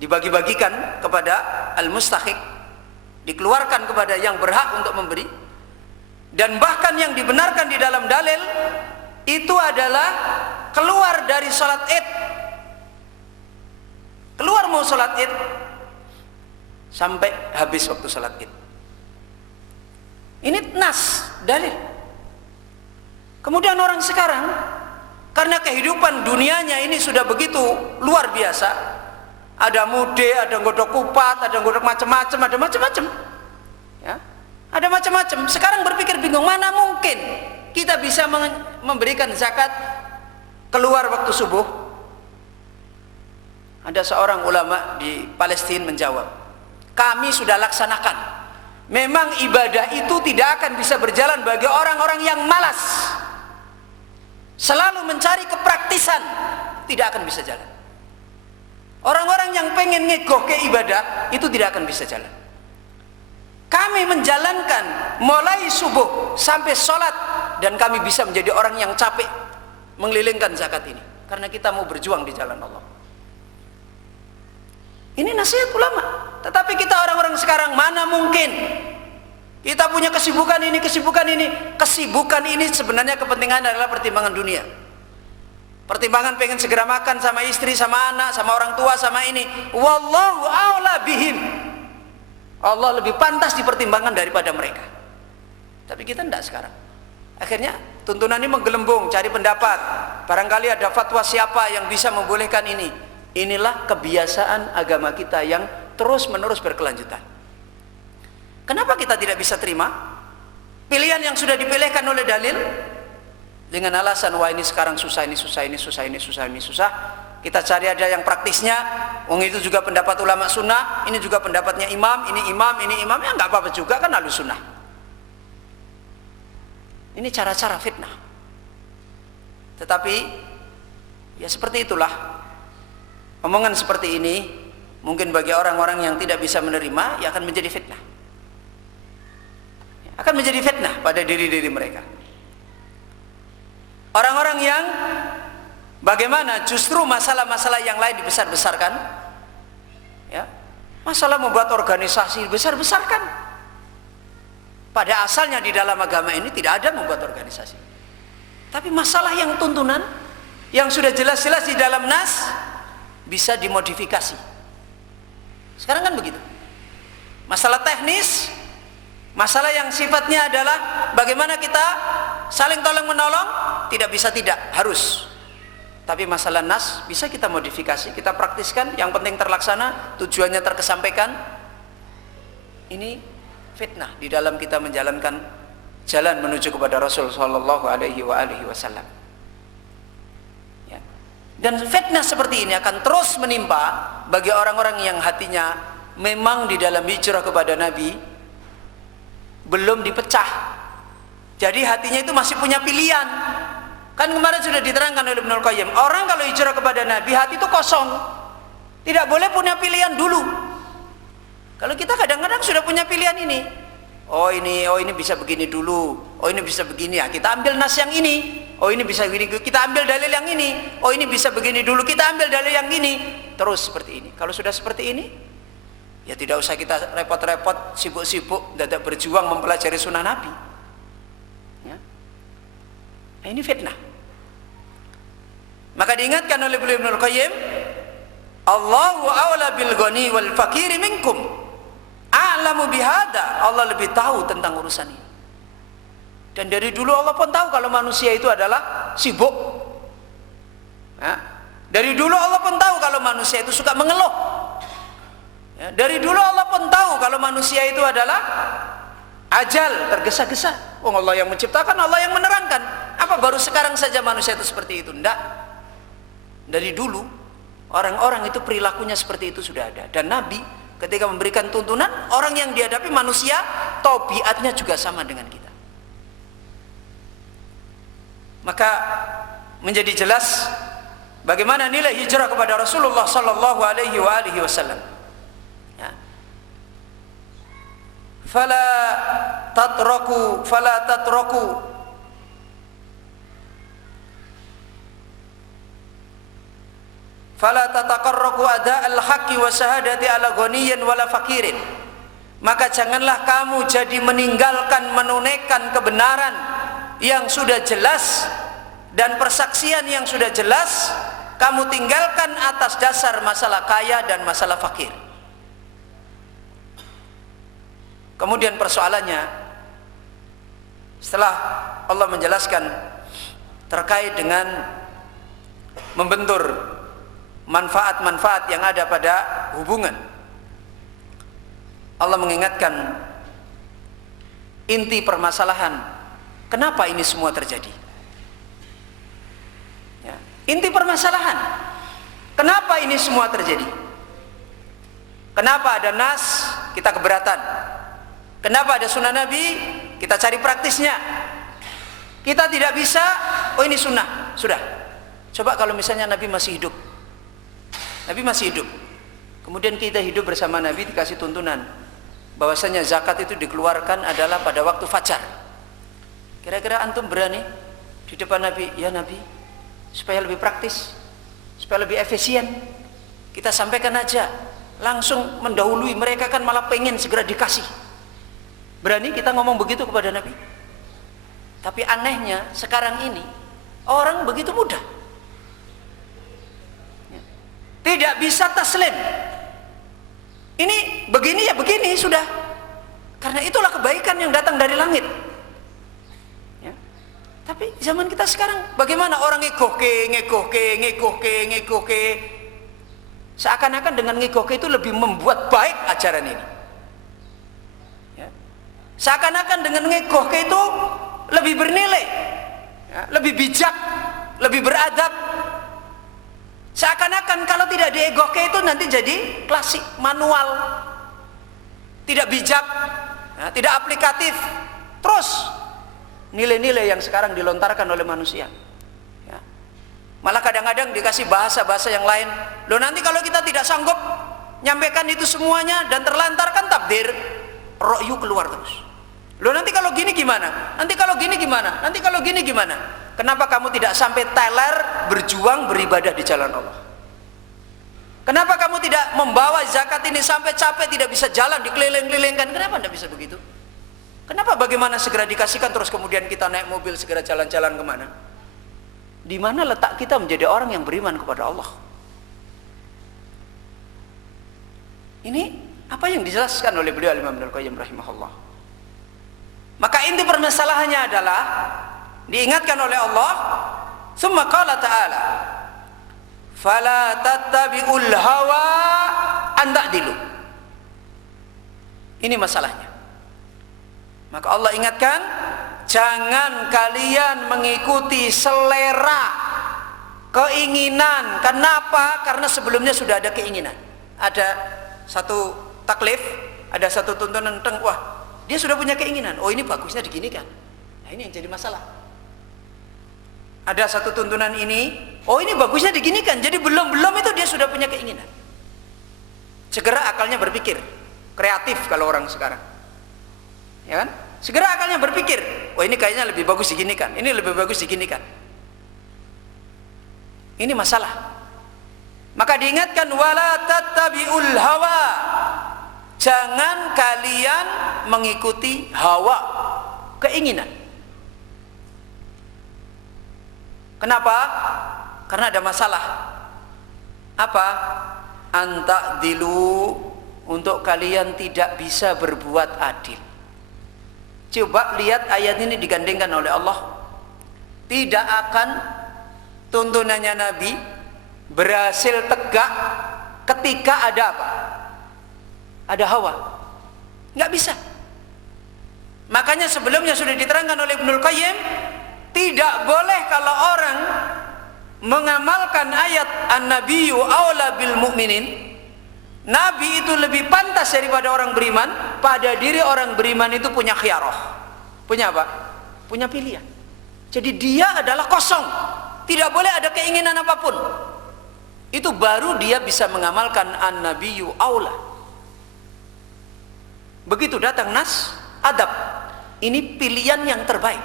dibagi-bagikan kepada al-mustahiq, dikeluarkan kepada yang berhak untuk memberi, dan bahkan yang dibenarkan di dalam dalil itu adalah keluar dari salat Id, keluar mau salat Id sampai habis waktu salat Id. Ini nas, dalil. Kemudian orang sekarang, karena kehidupan dunianya ini sudah begitu luar biasa, Ada mude, ada godok kupat, ada godok macam-macam, ada macam-macam. Ya, ada macam-macam. Sekarang berpikir bingung, mana mungkin kita bisa memberikan zakat keluar waktu subuh? Ada seorang ulama di Palestina menjawab, kami sudah laksanakan. Memang ibadah itu tidak akan bisa berjalan bagi orang-orang yang malas, selalu mencari kepraktisan, tidak akan bisa jalan. Orang-orang yang pengen ngegoh ke ibadah itu tidak akan bisa jalan. Kami menjalankan mulai subuh sampai sholat, dan kami bisa menjadi orang yang capek mengelilingkan zakat ini karena kita mau berjuang di jalan Allah. Ini nasihat ulama. Tetapi kita orang-orang sekarang mana mungkin kita punya kesibukan ini, kesibukan ini. Kesibukan ini sebenarnya kepentingan adalah pertimbangan dunia. Pertimbangan pengen segera makan sama istri, sama anak, sama orang tua, sama ini. Wallahu a'la bihim. Allah lebih pantas dipertimbangkan daripada mereka. Tapi kita tidak sekarang. Akhirnya tuntunan ini menggelembung, cari pendapat. Barangkali ada fatwa siapa yang bisa membolehkan ini. Inilah kebiasaan agama kita yang terus-menerus berkelanjutan. Kenapa kita tidak bisa terima pilihan yang sudah dipilihkan oleh dalil? Dengan alasan, wah ini sekarang susah, ini susah, ini susah, ini susah, ini susah. Kita cari ada yang praktisnya. Itu juga pendapat ulama sunnah, ini juga pendapatnya imam, ini imam, ini imam. Ya nggak apa-apa juga, kan ahlu sunnah. Ini cara-cara fitnah. Tetapi ya seperti itulah. Omongan seperti ini mungkin bagi orang-orang yang tidak bisa menerima, ya akan menjadi fitnah. Akan menjadi fitnah pada diri-diri mereka. Orang-orang yang bagaimana justru masalah-masalah yang lain dibesar-besarkan, ya, masalah membuat organisasi besar-besarkan. Pada asalnya di dalam agama ini tidak ada membuat organisasi. Tapi masalah yang tuntunan, yang sudah jelas-jelas di dalam nas, bisa dimodifikasi. Sekarang kan begitu. Masalah teknis, masalah yang sifatnya adalah bagaimana kita saling tolong menolong, tidak bisa, tidak, harus. Tapi masalah nas bisa kita modifikasi, kita praktiskan, yang penting terlaksana, tujuannya terkesampaikan. Ini fitnah di dalam kita menjalankan jalan menuju kepada Rasul sallallahu alaihi wasallam. Ya. Dan fitnah seperti ini akan terus menimpa bagi orang-orang yang hatinya memang di dalam hijrah kepada Nabi belum dipecah. Jadi hatinya itu masih punya pilihan. Kan kemarin sudah diterangkan oleh Ibnul Qayyim, orang kalau hijrah kepada Nabi hati itu kosong, tidak boleh punya pilihan dulu. Kalau kita kadang-kadang sudah punya pilihan ini, oh ini bisa begini dulu, oh ini bisa begini, ya kita ambil nas yang ini, oh ini bisa begini, kita ambil dalil yang ini, oh ini bisa begini dulu, kita ambil dalil yang ini, terus seperti ini. Kalau sudah seperti ini, ya tidak usah kita repot-repot, sibuk-sibuk, dadak berjuang mempelajari sunnah Nabi. Ya. Nah, ini fitnah. Maka diingatkan oleh beliau Ibnul Qayyim, Allahu a'la bil ghani wal fakiri minkum. A'lamu bihada. Allah lebih tahu tentang urusan ini. Dan dari dulu Allah pun tahu kalau manusia itu adalah sibuk. Ya. Dari dulu Allah pun tahu kalau manusia itu suka mengeluh. Ya. Dari dulu Allah pun tahu kalau manusia itu adalah ajal, tergesa-gesa. Oh, Allah yang menciptakan, Allah yang menerangkan. Apa baru sekarang saja manusia itu seperti itu? Tidak. Dari dulu orang-orang itu perilakunya seperti itu sudah ada. Dan Nabi ketika memberikan tuntunan, orang yang dihadapi manusia tabiatnya juga sama dengan kita. Maka menjadi jelas bagaimana nilai hijrah kepada Rasulullah sallallahu alaihi wasallam. Ya. Fala tatraku fala tataqarraku ada'al haqqi wa syahadati ala ghaniyyin wala fakirin. Maka janganlah kamu jadi meninggalkan menunaikan kebenaran yang sudah jelas dan persaksian yang sudah jelas, kamu tinggalkan atas dasar masalah kaya dan masalah fakir. Kemudian persoalannya, setelah Allah menjelaskan terkait dengan membentur manfaat-manfaat yang ada pada hubungan. Allah mengingatkan inti permasalahan kenapa ini semua terjadi. Ya, inti permasalahan kenapa ini semua terjadi. Kenapa ada nas kita keberatan, kenapa ada sunnah Nabi kita cari praktisnya. Kita tidak bisa, oh ini sunnah, sudah. Coba kalau misalnya Nabi masih hidup, Nabi masih hidup, kemudian kita hidup bersama Nabi, dikasih tuntunan bahwasanya zakat itu dikeluarkan adalah pada waktu fajar. Kira-kira antum berani di depan Nabi, ya Nabi, supaya lebih praktis, supaya lebih efisien, kita sampaikan aja, langsung mendahului mereka, kan malah pengen segera dikasih. Berani kita ngomong begitu kepada Nabi? Tapi anehnya sekarang ini orang begitu mudah, tidak bisa taslim. Ini begini ya begini sudah, karena itulah kebaikan yang datang dari langit. Ya. Tapi zaman kita sekarang bagaimana, orang ngegohke, seakan-akan dengan ngegohke itu lebih membuat baik ajaran ini. Ya. Seakan-akan dengan ngegohke itu lebih bernilai, ya, lebih bijak, lebih beradab. Seakan-akan kalau tidak diegohke itu nanti jadi klasik, manual, tidak bijak, ya, tidak aplikatif. Terus nilai-nilai yang sekarang dilontarkan oleh manusia, ya. Malah kadang-kadang dikasih bahasa-bahasa yang lain. Loh, nanti kalau kita tidak sanggup nyampaikan itu semuanya dan terlantarkan takdir, ra'yu keluar terus. Loh, nanti kalau gini gimana? Nanti kalau gini gimana? Nanti kalau gini gimana? Kenapa kamu tidak sampai teler berjuang beribadah di jalan Allah? Kenapa kamu tidak membawa zakat ini sampai capek tidak bisa jalan, dikeliling-kelilingkan? Kenapa tidak bisa begitu? Kenapa bagaimana segera dikasihkan terus kemudian kita naik mobil segera jalan-jalan kemana? Di mana letak kita menjadi orang yang beriman kepada Allah? Ini apa yang dijelaskan oleh beliau Imam Ibnul Qayyim rahimahullah. Maka inti permasalahannya adalah diingatkan oleh Allah, summa qala ta'ala fala tattabi'ul hawa an ta'dilu. Ini masalahnya. Maka Allah ingatkan, jangan kalian mengikuti selera, keinginan. Kenapa? Karena sebelumnya sudah ada keinginan, ada satu taklif, ada satu tuntunan tentang, wah dia sudah punya keinginan, oh ini bagusnya diginikan. Nah ini yang jadi masalah. Ada satu tuntunan ini, oh ini bagusnya diginikan, jadi belum itu dia sudah punya keinginan. Segera akalnya berpikir, kreatif kalau orang sekarang, ya kan? Segera akalnya berpikir, oh ini kayaknya lebih bagus diginikan, ini lebih bagus diginikan. Ini masalah. Maka diingatkan, wala tattabi'ul hawa, jangan kalian mengikuti hawa, keinginan. Kenapa? Karena ada masalah. Apa? Anta dilu, untuk kalian tidak bisa berbuat adil. Coba lihat ayat ini digandengkan oleh Allah. Tidak akan tuntunannya Nabi berhasil tegak ketika ada apa? Ada hawa. Nggak bisa. Makanya sebelumnya sudah diterangkan oleh Ibnul Qayyim, tidak boleh kalau orang mengamalkan ayat an-nabiyyu aula bil mu'minin, Nabi itu lebih pantas daripada orang beriman. Pada diri orang beriman itu punya khiyarah, punya apa? Punya pilihan. Jadi dia adalah kosong, tidak boleh ada keinginan apapun. Itu baru dia bisa mengamalkan an-nabiyyu aula. Begitu datang nas adab, ini pilihan yang terbaik,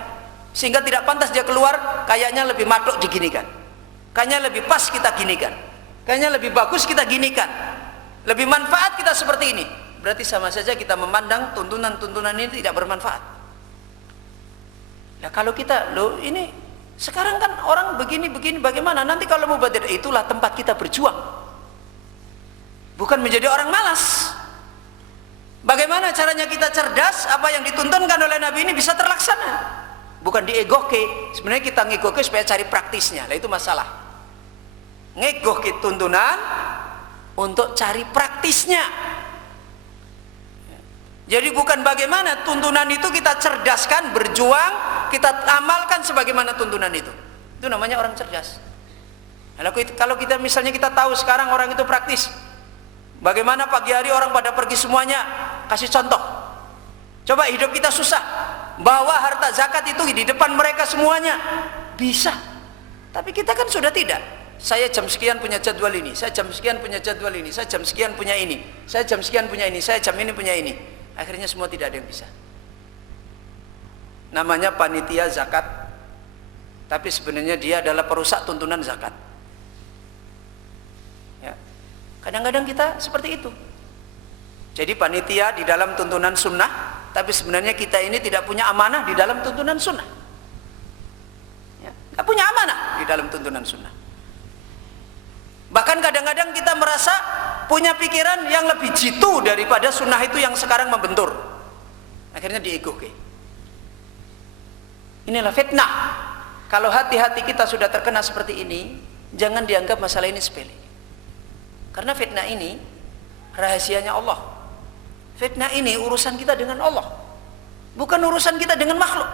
sehingga tidak pantas dia keluar, kayaknya lebih matok diginikan, kayaknya lebih pas kita ginikan, kayaknya lebih bagus kita ginikan, lebih manfaat kita seperti ini. Berarti sama saja kita memandang tuntunan-tuntunan ini tidak bermanfaat. Nah kalau kita, loh ini sekarang kan orang begini-begini, bagaimana nanti kalau mubadir? Itulah tempat kita berjuang, bukan menjadi orang malas. Bagaimana caranya kita cerdas, apa yang dituntunkan oleh Nabi ini bisa terlaksana, bukan diegoke. Sebenarnya kita ngegoke supaya cari praktisnya, lah itu masalah. ngegoh tuntunan untuk cari praktisnya. Jadi bukan bagaimana tuntunan itu kita cerdaskan, berjuang, kita amalkan sebagaimana tuntunan itu. Itu namanya orang cerdas. Kalau kita misalnya kita tahu sekarang orang itu praktis, bagaimana pagi hari orang pada pergi semuanya, kasih contoh. Coba hidup kita susah, bawa harta zakat itu di depan mereka semuanya, bisa. Tapi kita kan sudah tidak. Saya jam sekian punya jadwal ini, saya jam sekian punya jadwal ini, saya jam sekian punya ini, saya jam sekian punya ini, saya jam ini punya ini. Akhirnya semua tidak ada yang bisa. Namanya panitia zakat, tapi sebenarnya dia adalah perusak tuntunan zakat. Ya. Kadang-kadang kita seperti itu. Jadi panitia di dalam tuntunan sunnah, tapi sebenarnya kita ini tidak punya amanah di dalam tuntunan sunnah. Ya. Tidak punya amanah di dalam tuntunan sunnah. Bahkan kadang-kadang kita merasa punya pikiran yang lebih jitu daripada sunnah itu yang sekarang membentur. Akhirnya diegoke. Inilah fitnah. Kalau hati-hati kita sudah terkena seperti ini, jangan dianggap masalah ini sepele. Karena fitnah ini rahasianya Allah. Fitnah ini urusan kita dengan Allah, bukan urusan kita dengan makhluk.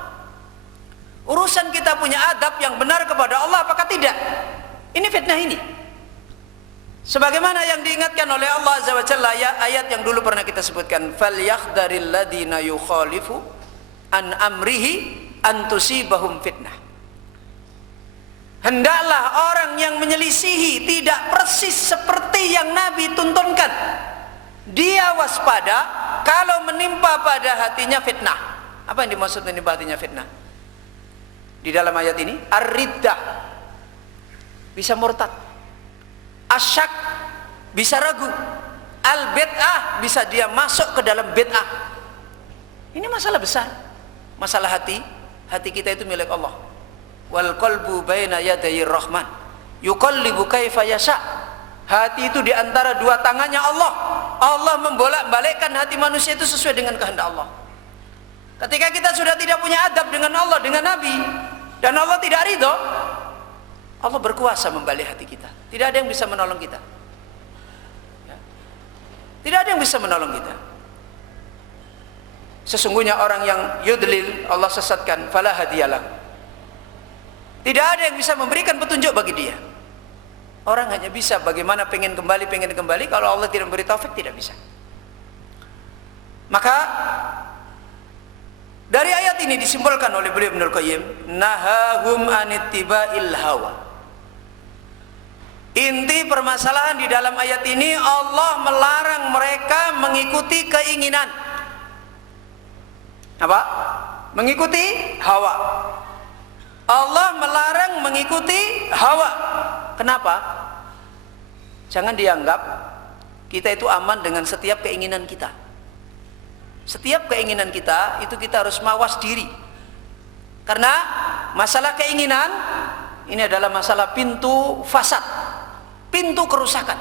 Urusan kita punya adab yang benar kepada Allah apakah tidak. Ini fitnah ini. Sebagaimana yang diingatkan oleh Allah Azza wa Jalla, ayat yang dulu pernah kita sebutkan, falyahdharil ladzina yukhalifu an amrihi an tusibahum fitnah. Hendaklah orang yang menyelisihi tidak persis seperti yang Nabi tuntunkan, dia waspada kalau menimpa pada hatinya fitnah. Apa yang dimaksud menimpa hatinya fitnah? Di dalam ayat ini, ar-riddah bisa murtad, asyak bisa ragu, al-bid'ah bisa dia masuk ke dalam bid'ah. Ini masalah besar. Masalah hati. Hati kita itu milik Allah. Wal qalbu baina yadayir rahman yuqallibu kaifa yasha. Hati itu di antara dua tangannya Allah. Allah membolak-balikkan hati manusia itu sesuai dengan kehendak Allah. Ketika kita sudah tidak punya adab dengan Allah, dengan Nabi, dan Allah tidak ridho, Allah berkuasa membalik hati kita. Tidak ada yang bisa menolong kita. Tidak ada yang bisa menolong kita. Sesungguhnya orang yang yudlil, Allah sesatkan, fala hadiyalah. Tidak ada yang bisa memberikan petunjuk bagi dia. Orang hanya bisa bagaimana pengen kembali, kalau Allah tidak memberi taufik tidak bisa. Maka dari ayat ini disimpulkan oleh beliau Ibnul Qayyim, nahahum anittiba'il hawa. Inti permasalahan di dalam ayat ini, Allah melarang mereka mengikuti keinginan. Apa? Mengikuti hawa. Allah melarang mengikuti hawa. Kenapa? Jangan dianggap kita itu aman dengan setiap keinginan kita. Setiap keinginan kita itu kita harus mawas diri. Karena masalah keinginan ini adalah masalah pintu fasad, pintu kerusakan.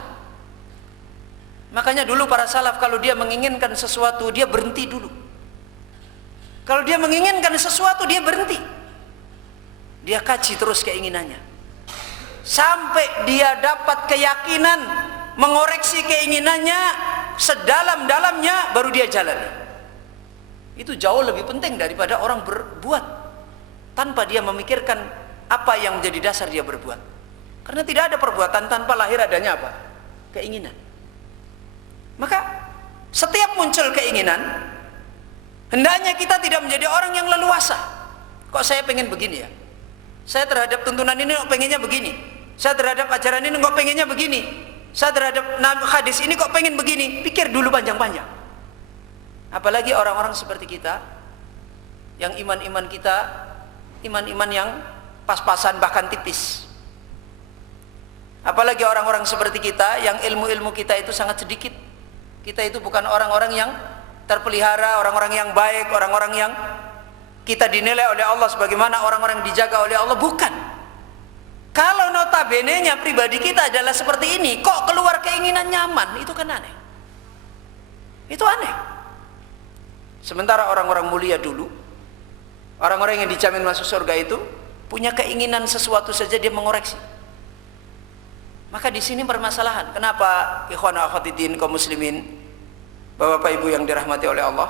Makanya dulu para salaf kalau dia menginginkan sesuatu, dia berhenti dulu. Kalau dia menginginkan sesuatu, dia berhenti. Dia kaji terus keinginannya. Sampai dia dapat keyakinan, mengoreksi keinginannya sedalam-dalamnya, baru dia jalani. Itu jauh lebih penting daripada orang berbuat tanpa dia memikirkan apa yang menjadi dasar dia berbuat. Karena tidak ada perbuatan tanpa lahir adanya apa? Keinginan. Maka setiap muncul keinginan, hendaknya kita tidak menjadi orang yang leluasa. Kok saya pengen begini ya? Saya terhadap tuntunan ini kok pengennya begini. Saya terhadap ajaran ini kok pengennya begini. Saya terhadap hadis ini kok pengen begini. Pikir dulu panjang-panjang. Apalagi orang-orang seperti kita, yang iman-iman kita, iman-iman yang pas-pasan bahkan tipis. Apalagi orang-orang seperti kita, yang ilmu-ilmu kita itu sangat sedikit. Kita itu bukan orang-orang yang terpelihara, orang-orang yang baik, orang-orang yang kita dinilai oleh Allah sebagaimana orang-orang yang dijaga oleh Allah, bukan. Kalau notabene-nya pribadi kita adalah seperti ini, kok keluar keinginan nyaman, itu kan aneh. Itu aneh. Sementara orang-orang mulia dulu, orang-orang yang dijamin masuk surga itu punya keinginan sesuatu saja dia mengoreksi. Maka di sini permasalahan. Kenapa ikhwan akhwatiddin kaum muslimin, Bapak Ibu yang dirahmati oleh Allah,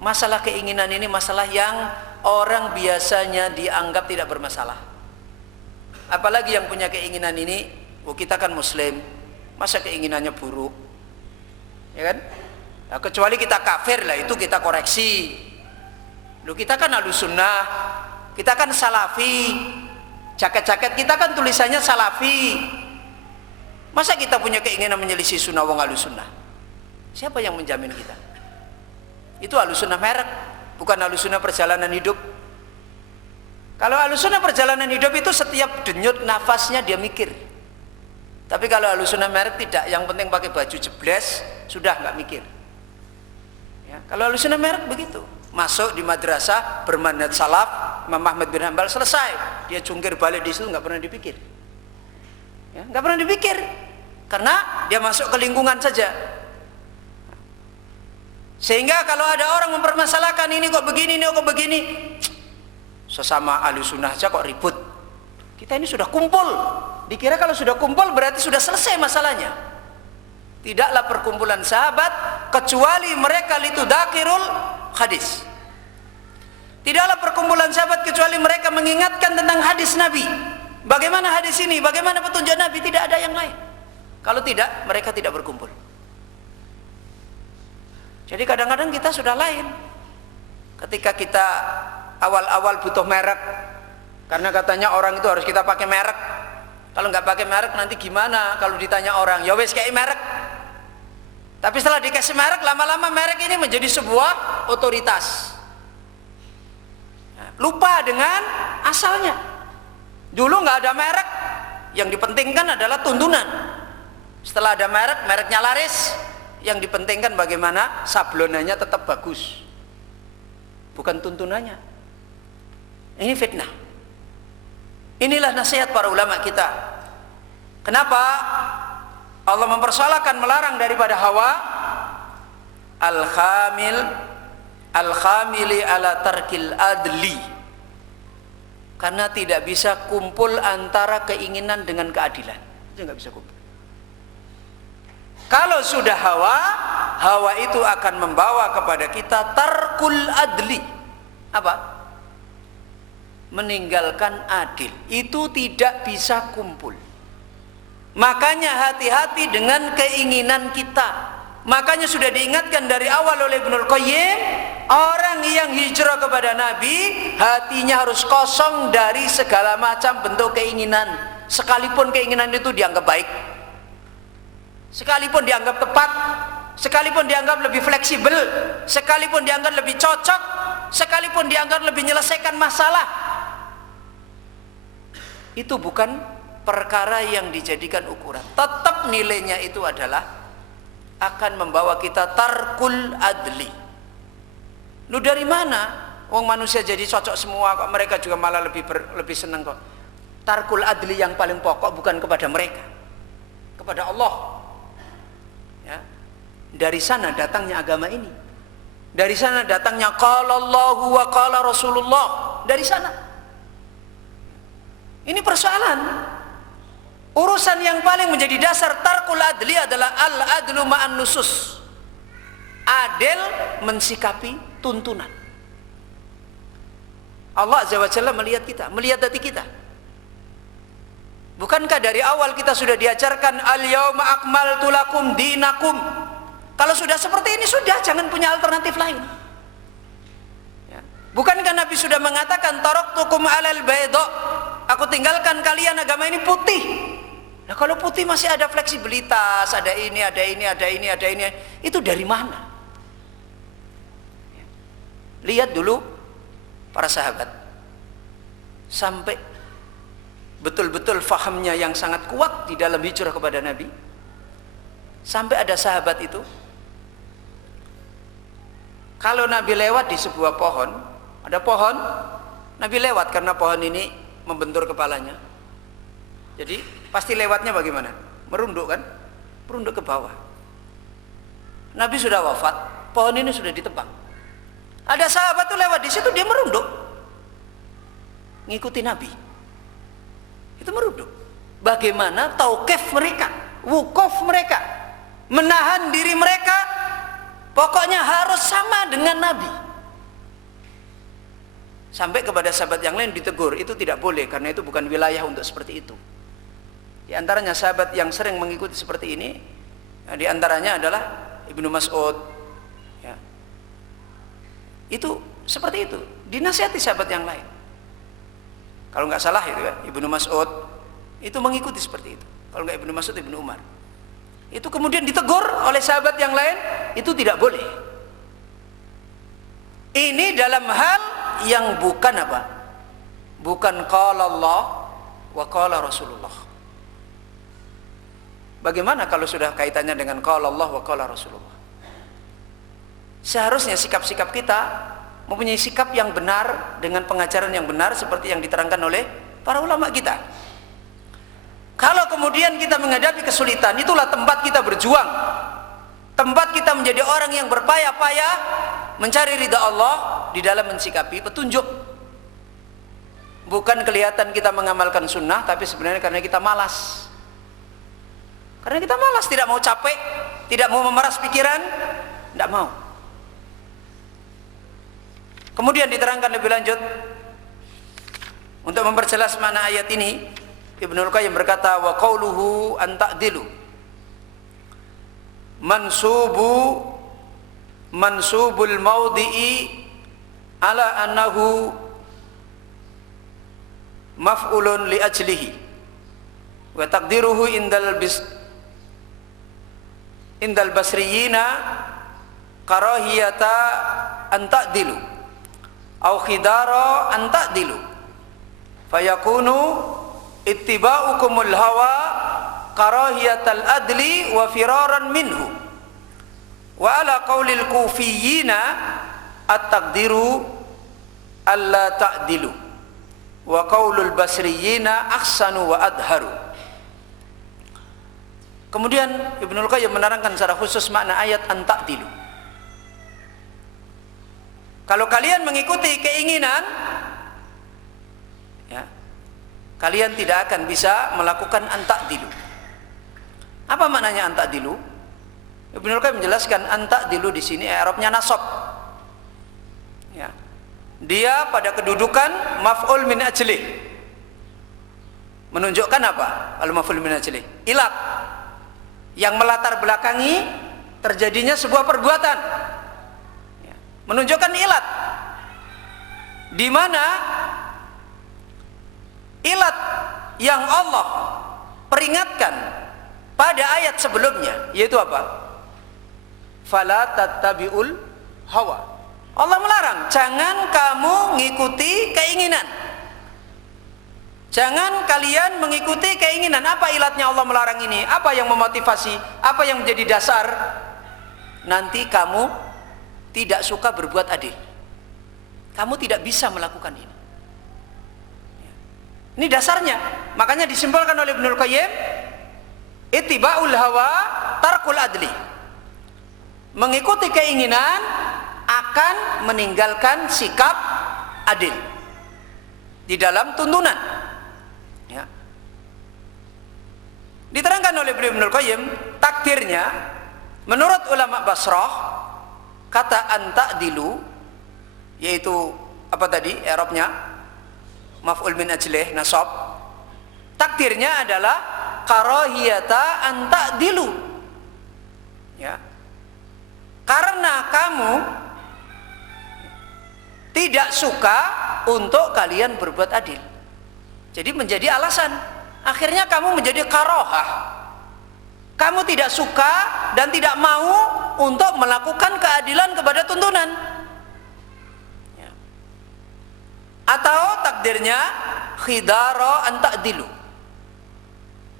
masalah keinginan ini masalah yang orang biasanya dianggap tidak bermasalah. Apalagi yang punya keinginan ini, kita kan muslim, masa keinginannya buruk? Ya kan? Nah, kecuali kita kafir lah, itu kita koreksi. Loh, kita kan Ahlussunnah, kita kan salafi, jaket-jaket kita kan tulisannya salafi. Masa kita punya keinginan menyelisih sunnah wong Ahlussunnah? Siapa yang menjamin kita? Itu Ahlussunnah merek, bukan Ahlussunnah perjalanan hidup. Kalau Ahlussunnah perjalanan hidup itu setiap denyut nafasnya dia mikir. Tapi kalau Ahlussunnah merek tidak, yang penting pakai baju jebles, sudah nggak mikir. Ya, kalau Ahlussunnah merek begitu, masuk di madrasah bermanhaj salaf, Imam Ahmad bin Hanbal, selesai, dia cungkir balik di situ, nggak pernah dipikir. Ya, nggak pernah dipikir, karena dia masuk ke lingkungan saja. Sehingga kalau ada orang mempermasalahkan ini kok begini, ini kok begini, sesama Ahlussunnah aja kok ribut. Kita ini sudah kumpul, dikira kalau sudah kumpul berarti sudah selesai masalahnya. Tidaklah perkumpulan sahabat kecuali mereka litudakirul hadis. Tidaklah perkumpulan sahabat kecuali mereka mengingatkan tentang hadis Nabi. Bagaimana hadis ini, bagaimana petunjuk Nabi, tidak ada yang lain. Kalau tidak, mereka tidak berkumpul. Jadi kadang-kadang kita sudah lain. Ketika kita awal-awal butuh merek, karena katanya orang itu harus kita pakai merek. Kalau nggak pakai merek nanti gimana? Kalau ditanya orang, ya wes kayak merek. Tapi setelah dikasih merek, lama-lama merek ini menjadi sebuah otoritas. Lupa dengan asalnya. Dulu nggak ada merek, yang dipentingkan adalah tuntunan. Setelah ada merek, mereknya laris, yang dipentingkan bagaimana sablonannya tetap bagus, bukan tuntunannya. Ini fitnah. Inilah nasihat para ulama kita. Kenapa Allah mempersoalkan melarang daripada hawa? Al-khamili ala tarkil adli. Karena tidak bisa kumpul antara keinginan dengan keadilan. Itu nggak bisa kumpul. Kalau sudah hawa, hawa itu akan membawa kepada kita tarkul adli. Apa? Meninggalkan adil. Itu tidak bisa kumpul. Makanya hati-hati dengan keinginan kita. Makanya sudah diingatkan dari awal oleh Ibnul Qayyim, orang yang hijrah kepada Nabi, hatinya harus kosong dari segala macam bentuk keinginan. Sekalipun keinginan itu dianggap baik, sekalipun dianggap tepat, sekalipun dianggap lebih fleksibel, sekalipun dianggap lebih cocok, sekalipun dianggap lebih menyelesaikan masalah, itu bukan perkara yang dijadikan ukuran. Tetap nilainya itu adalah akan membawa kita tarkul adli. Lu dari mana? Wong manusia jadi cocok semua kok, mereka juga malah lebih senang kok. Tarkul adli yang paling pokok bukan kepada mereka, kepada Allah. Ya. Dari sana datangnya agama ini. Dari sana datangnya qala Allahu wa qala Rasulullah. Dari sana. Ini persoalan. Urusan yang paling menjadi dasar tarkul adli adalah al-adlu ma'an nusus. Adil mensikapi tuntunan. Allah Azza wa Jalla melihat kita, melihat hati kita. Bukankah dari awal kita sudah diajarkan al-yauma akmaltu lakum dinakum? Kalau sudah seperti ini sudah, jangan punya alternatif lain. Ya. Bukankah Nabi sudah mengatakan taraktukum alal bayda? Aku tinggalkan kalian agama ini putih. Nah, kalau putih masih ada fleksibilitas, ada ini, ada ini, ada ini, ada ini, itu dari mana? Lihat dulu para sahabat, sampai betul-betul fahamnya yang sangat kuat di dalam hijrah kepada Nabi. Sampai ada sahabat itu, kalau Nabi lewat di sebuah pohon, ada pohon, Nabi lewat karena pohon ini membentur kepalanya. Jadi pasti lewatnya bagaimana? Merunduk kan? Merunduk ke bawah. Nabi sudah wafat, pohon ini sudah ditebang. Ada sahabat tuh lewat di situ, dia merunduk, ngikuti Nabi. Itu merunduk. bagaimana tauqif mereka, wukuf mereka, menahan diri mereka, pokoknya harus sama dengan Nabi. Sampai kepada sahabat yang lain ditegur, itu tidak boleh karena itu bukan wilayah untuk seperti itu. Di antaranya sahabat yang sering mengikuti seperti ini, di antaranya adalah Ibnu Mas'ud, ya. Itu seperti itu, dinasihati sahabat yang lain. Kalau nggak salah itu ya, Ibnu Mas'ud itu mengikuti seperti itu. Kalau nggak Ibnu Mas'ud, Ibnu Umar. Itu kemudian ditegur oleh sahabat yang lain, itu tidak boleh. Ini dalam hal yang bukan apa? Bukan qala Allah wa qala Rasulullah. Bagaimana kalau sudah kaitannya dengan qala Allah wa qala Rasulullah? Seharusnya sikap-sikap kita mempunyai sikap yang benar dengan pengajaran yang benar seperti yang diterangkan oleh para ulama kita. Kalau kemudian kita menghadapi kesulitan, itulah tempat kita berjuang, tempat kita menjadi orang yang berpayah-payah mencari ridha Allah di dalam mensikapi petunjuk. Bukan kelihatan kita mengamalkan sunnah, tapi sebenarnya karena kita malas. Karena kita malas, tidak mau capek, tidak mau memeras pikiran, tidak mau. Kemudian diterangkan lebih lanjut untuk memperjelas makna ayat ini, Ibnul Qayyim berkata, wa qauluhu an ta'dilu mansubul maudhi'i ala annahu maf'ulun li ajlihi wa taqdiruhu indal basriyina karahiyata an ta'dilu au khidara an ta'dilu fayakunu ittiba'ukumul hawa karahiyatal adli wa firaran minhu wa ala qaulil kufiyina at-taqdiru alla ta'dilu wa qaulul basriyina ahsanu wa adharu. Kemudian Ibnul Qayyim menerangkan secara khusus makna ayat an ta'dilu. Kalau kalian mengikuti keinginan, ya, kalian tidak akan bisa melakukan an ta'dilu. Apa maknanya an ta'dilu? Ibnul Qayyim menjelaskan an ta'dilu di sini i'rabnya nasab. Ya. Dia pada kedudukan maf'ul min ajlih. Menunjukkan apa? Al-maf'ul min ajlih. Ilat yang melatar belakangi terjadinya sebuah perbuatan. Ya. Menunjukkan ilat. Di mana ilat yang Allah peringatkan pada ayat sebelumnya, yaitu apa? Fala tattabi'ul hawa. Allah melarang, jangan kamu ngikuti keinginan. Jangan kalian mengikuti keinginan. Apa ilatnya Allah melarang ini? Apa yang memotivasi? Apa yang menjadi dasar? Nanti kamu tidak suka berbuat adil. Kamu tidak bisa melakukan ini. Ini dasarnya. Makanya disimpulkan oleh Ibnul Qayyim, ittiba'ul hawa tarkul adli. Mengikuti keinginan akan meninggalkan sikap adil di dalam tuntunan. Ya. Diterangkan oleh Ibnul Qayyim, takdirnya menurut ulama Basrah, kata an ta'dilu, yaitu apa tadi i'rabnya? Maf'ul min ajlih nasab. Takdirnya adalah karahiyata an ta'dilu. Ya. Karena kamu tidak suka untuk kalian berbuat adil. Jadi menjadi alasan. Akhirnya kamu menjadi karohah. Kamu tidak suka dan tidak mau untuk melakukan keadilan kepada tuntunan. Ya. Atau takdirnya khidara an ta'dilu.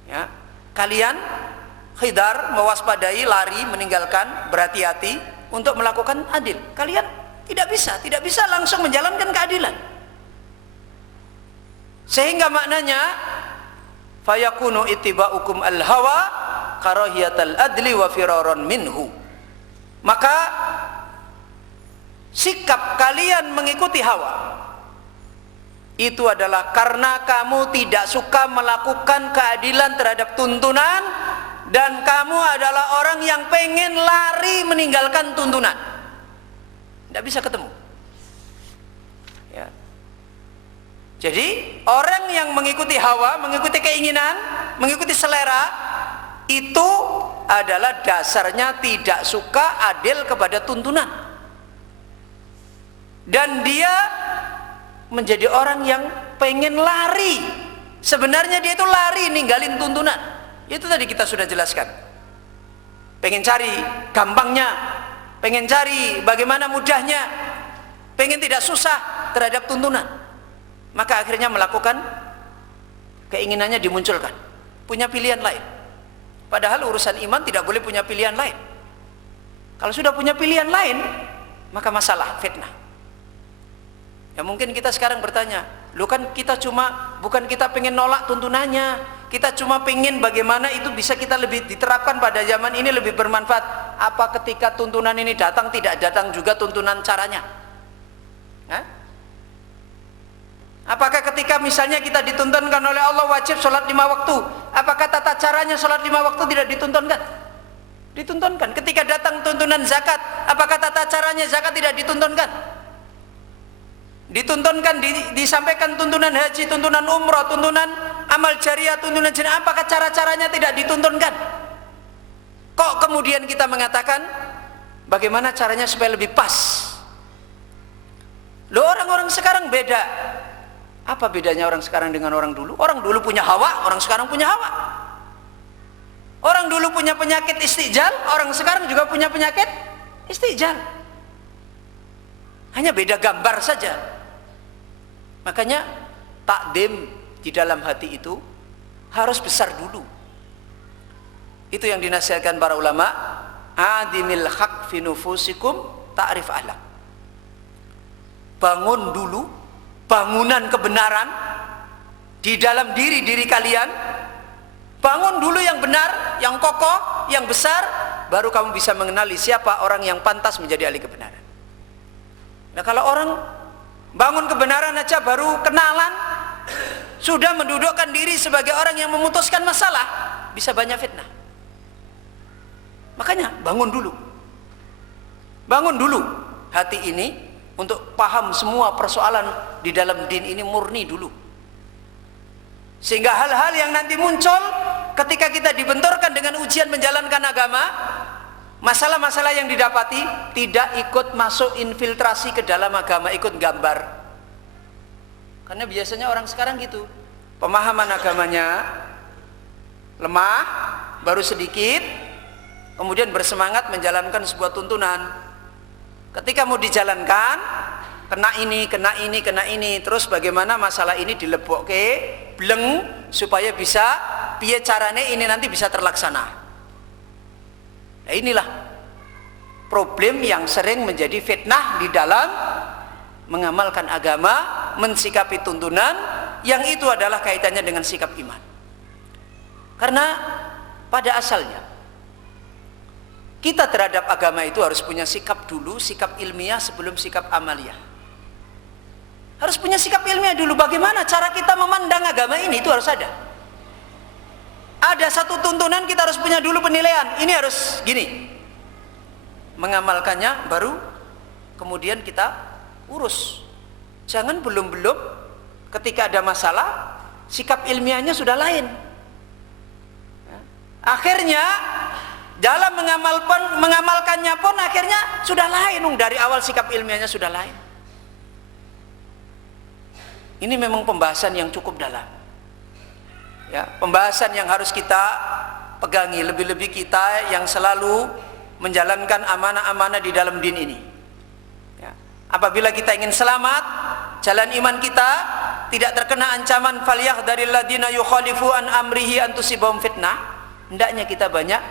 Ya. Kalian khidar, mewaspadai, lari, meninggalkan, berhati-hati untuk melakukan adil. Kalian tidak bisa langsung menjalankan keadilan. Sehingga maknanya fayakunu ittiba'ukum al-hawa karahiyatal adli wa firaran minhu. Maka sikap kalian mengikuti hawa, itu adalah karena kamu tidak suka melakukan keadilan terhadap tuntunan, dan kamu adalah orang yang pengen lari meninggalkan tuntunan. Tidak bisa ketemu. Ya. Jadi orang yang mengikuti hawa, mengikuti keinginan, mengikuti selera, itu adalah dasarnya tidak suka adil kepada tuntunan. Dan dia menjadi orang yang pengen lari. Sebenarnya dia itu lari ninggalin tuntunan. Itu tadi kita sudah jelaskan. Pengen cari gampangnya, pengen cari bagaimana mudahnya, pengen tidak susah terhadap tuntunan. Maka akhirnya melakukan keinginannya dimunculkan. Punya pilihan lain. Padahal urusan iman tidak boleh punya pilihan lain. Kalau sudah punya pilihan lain, maka masalah, fitnah. Ya mungkin kita sekarang bertanya, lu kan kita cuma, bukan kita pengen nolak tuntunannya, kita cuma pengen bagaimana itu bisa kita lebih diterapkan pada zaman ini lebih bermanfaat. Apa ketika tuntunan ini datang, tidak datang juga tuntunan caranya? Hah? Apakah ketika misalnya kita dituntunkan oleh Allah wajib sholat 5 waktu, apakah tata caranya sholat 5 waktu tidak dituntunkan? Dituntunkan. Ketika datang tuntunan zakat, apakah tata caranya zakat tidak dituntunkan? Dituntunkan, disampaikan tuntunan haji, tuntunan umrah, tuntunan amal jariah, tuntunan jannah, apakah cara-caranya tidak dituntunkan? Kok kemudian kita mengatakan bagaimana caranya supaya lebih pas? Loh, orang-orang sekarang beda. Apa bedanya orang sekarang dengan orang dulu? Orang dulu punya hawa, orang sekarang punya hawa. Orang dulu punya penyakit istijal, orang sekarang juga punya penyakit istijal. Hanya beda gambar saja. Makanya takdim di dalam hati itu harus besar dulu. Itu yang dinasihatkan para ulama, adimil haq fi nufusikum ta'rif ahlak. Bangun dulu bangunan kebenaran di dalam diri kalian. Bangun dulu yang benar, yang kokoh, yang besar, baru kamu bisa mengenali siapa orang yang pantas menjadi ahli kebenaran. Nah, kalau orang bangun kebenaran aja baru kenalan, sudah mendudukkan diri sebagai orang yang memutuskan masalah, bisa banyak fitnah. Makanya bangun dulu. Bangun dulu hati ini untuk paham semua persoalan di dalam din ini murni dulu. Sehingga hal-hal yang nanti muncul ketika kita dibenturkan dengan ujian menjalankan agama, masalah-masalah yang didapati tidak ikut masuk infiltrasi ke dalam agama, ikut gambar. Karena biasanya orang sekarang gitu, pemahaman agamanya lemah, baru sedikit, kemudian bersemangat menjalankan sebuah tuntunan. Ketika mau dijalankan, kena ini, terus bagaimana masalah ini dilebokke, bleng, supaya bisa piye carane ini nanti bisa terlaksana. Nah, inilah problem yang sering menjadi fitnah di dalam mengamalkan agama, mensikapi tuntunan, yang itu adalah kaitannya dengan sikap iman. Karena pada asalnya kita terhadap agama itu harus punya sikap dulu, sikap ilmiah sebelum sikap amaliyah. Harus punya sikap ilmiah dulu, bagaimana cara kita memandang agama ini, itu harus ada. Ada satu tuntunan, kita harus punya dulu penilaian, ini harus gini. Mengamalkannya baru kemudian kita urus. Jangan belum-belum ketika ada masalah, sikap ilmiahnya sudah lain. Akhirnya dalam mengamalkannya pun akhirnya sudah lain. Dari awal sikap ilmiahnya sudah lain. Ini memang pembahasan yang cukup dalam. Ya, pembahasan yang harus kita pegangi, lebih-lebih kita yang selalu menjalankan amanah-amanah di dalam din ini. Ya. Apabila kita ingin selamat, jalan iman kita tidak terkena ancaman falyahdharil ladzina yukhalifu an amrihi an tusibahum fitnah, hendaknya kita banyak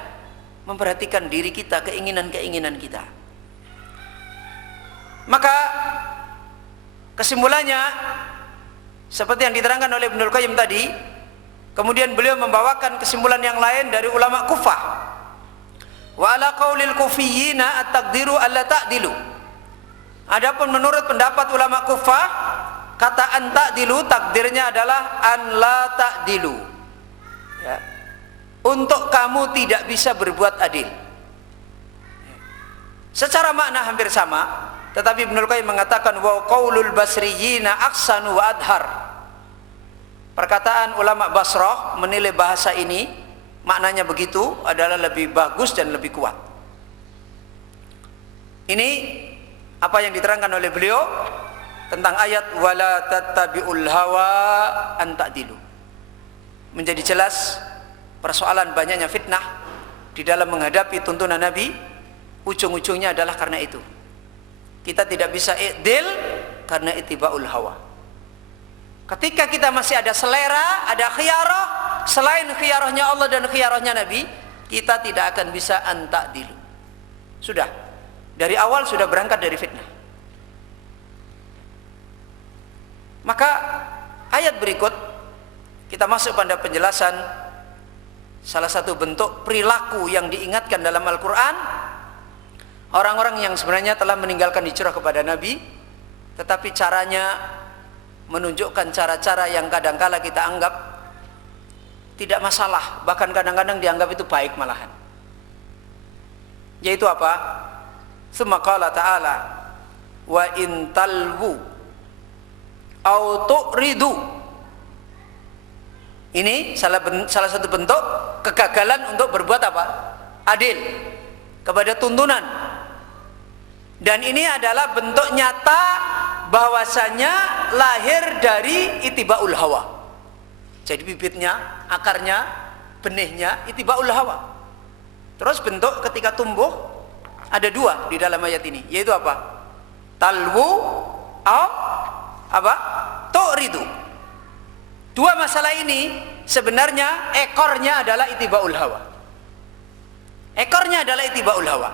memperhatikan diri kita, keinginan-keinginan kita. Maka kesimpulannya seperti yang diterangkan oleh Ibnul Qayyim tadi, kemudian beliau membawakan kesimpulan yang lain dari ulama Kufah. Wa ala qaulil kufiyyina at-taqdiru alla ta'dilu. Adapun menurut pendapat ulama Kufah, kata an ta'dilu takdirnya adalah an la ta'dilu. Ya. Untuk kamu tidak bisa berbuat adil. Secara makna hampir sama, tetapi Ibnul Qayyim mengatakan wa qaulul basriyina ahsanu wa adhar. Perkataan ulama Basrah menilai bahasa ini maknanya begitu adalah lebih bagus dan lebih kuat. Ini apa yang diterangkan oleh beliau tentang ayat wala tattabi'ul hawa an ta'dilu. Menjadi jelas persoalan banyaknya fitnah di dalam menghadapi tuntunan Nabi, ujung-ujungnya adalah karena itu. Kita tidak bisa i'dil karena ittiba'ul hawa. Ketika kita masih ada selera, ada khiyarah selain khiyarahnya Allah dan khiyarahnya Nabi, kita tidak akan bisa an ta'dilu. Sudah, dari awal sudah berangkat dari fitnah. Maka ayat berikut kita masuk pada penjelasan salah satu bentuk perilaku yang diingatkan dalam Al-Quran orang-orang yang sebenarnya telah meninggalkan hijrah kepada Nabi, tetapi caranya menunjukkan cara-cara yang kadangkala kita anggap tidak masalah, bahkan kadang-kadang dianggap itu baik malahan. Yaitu apa? Tsumma qala ta'ala wa in talwu au tu'ridu. Ini salah satu bentuk kegagalan untuk berbuat apa? Adil kepada tuntunan. Dan ini adalah bentuk nyata bahwasanya lahir dari ittiba'ul hawa. Jadi bibitnya, akarnya, benihnya ittiba'ul hawa. Terus bentuk ketika tumbuh ada dua di dalam ayat ini, yaitu apa? Talwu au apa? Tu'ridu. Dua masalah ini sebenarnya ekornya adalah ittiba'ul hawa. Ekornya adalah ittiba'ul hawa.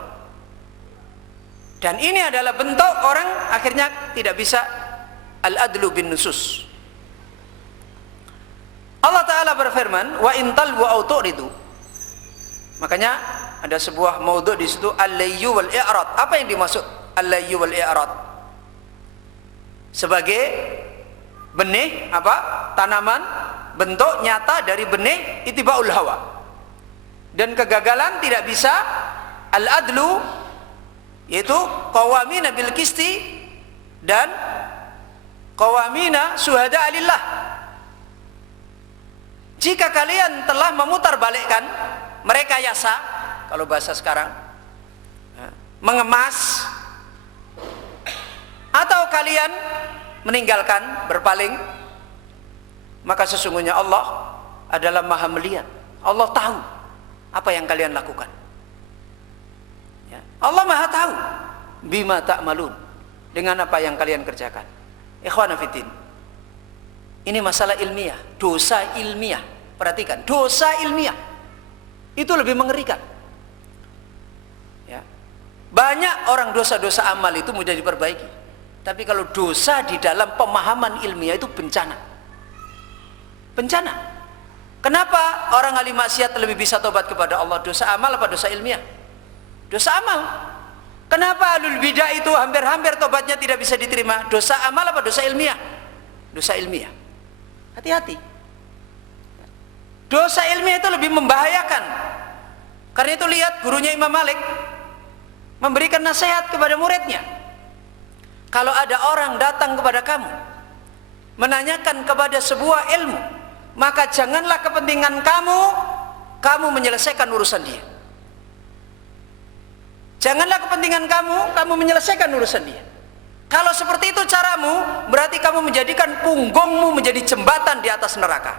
Dan ini adalah bentuk orang akhirnya tidak bisa al-adlu bin nusus. Allah Ta'ala berfirman wa in talwu au tu'ridu. Makanya ada sebuah maudhu di situ al-layyu wal i'rad. Apa yang dimaksud al-layyu wal i'rad? Sebagai benih apa? Tanaman, bentuk nyata dari benih ittiba'ul hawa. Dan kegagalan tidak bisa al-adlu, yaitu qawamina bil qisti dan qawamina syuhada lillah. Jika kalian telah memutarbalikkan, merekayasa, kalau bahasa sekarang, mengemas, atau kalian meninggalkan, berpaling, maka sesungguhnya Allah adalah Maha melihat. Allah tahu apa yang kalian lakukan. Ya. Allah Maha tahu bima ta'malun, dengan apa yang kalian kerjakan. Ikhwana fiddin, ini masalah ilmiah, dosa ilmiah. Perhatikan, dosa ilmiah itu lebih mengerikan. Ya. Banyak orang dosa-dosa amal itu mudah diperbaiki. Tapi kalau dosa di dalam pemahaman ilmiah itu bencana. Bencana. Kenapa orang ahli maksiat lebih bisa tobat kepada Allah? Dosa amal apa dosa ilmiah? Dosa amal. Kenapa ahlul bidah itu hampir-hampir tobatnya tidak bisa diterima? Dosa amal apa dosa ilmiah? Dosa ilmiah. Hati-hati. Dosa ilmiah itu lebih membahayakan. Karena itu lihat gurunya Imam Malik memberikan nasihat kepada muridnya. Kalau ada orang datang kepada kamu menanyakan kepada sebuah ilmu, maka janganlah kepentingan kamu menyelesaikan urusan dia. Janganlah kepentingan kamu menyelesaikan urusan dia. Kalau seperti itu caramu, berarti kamu menjadikan punggungmu menjadi jembatan di atas neraka.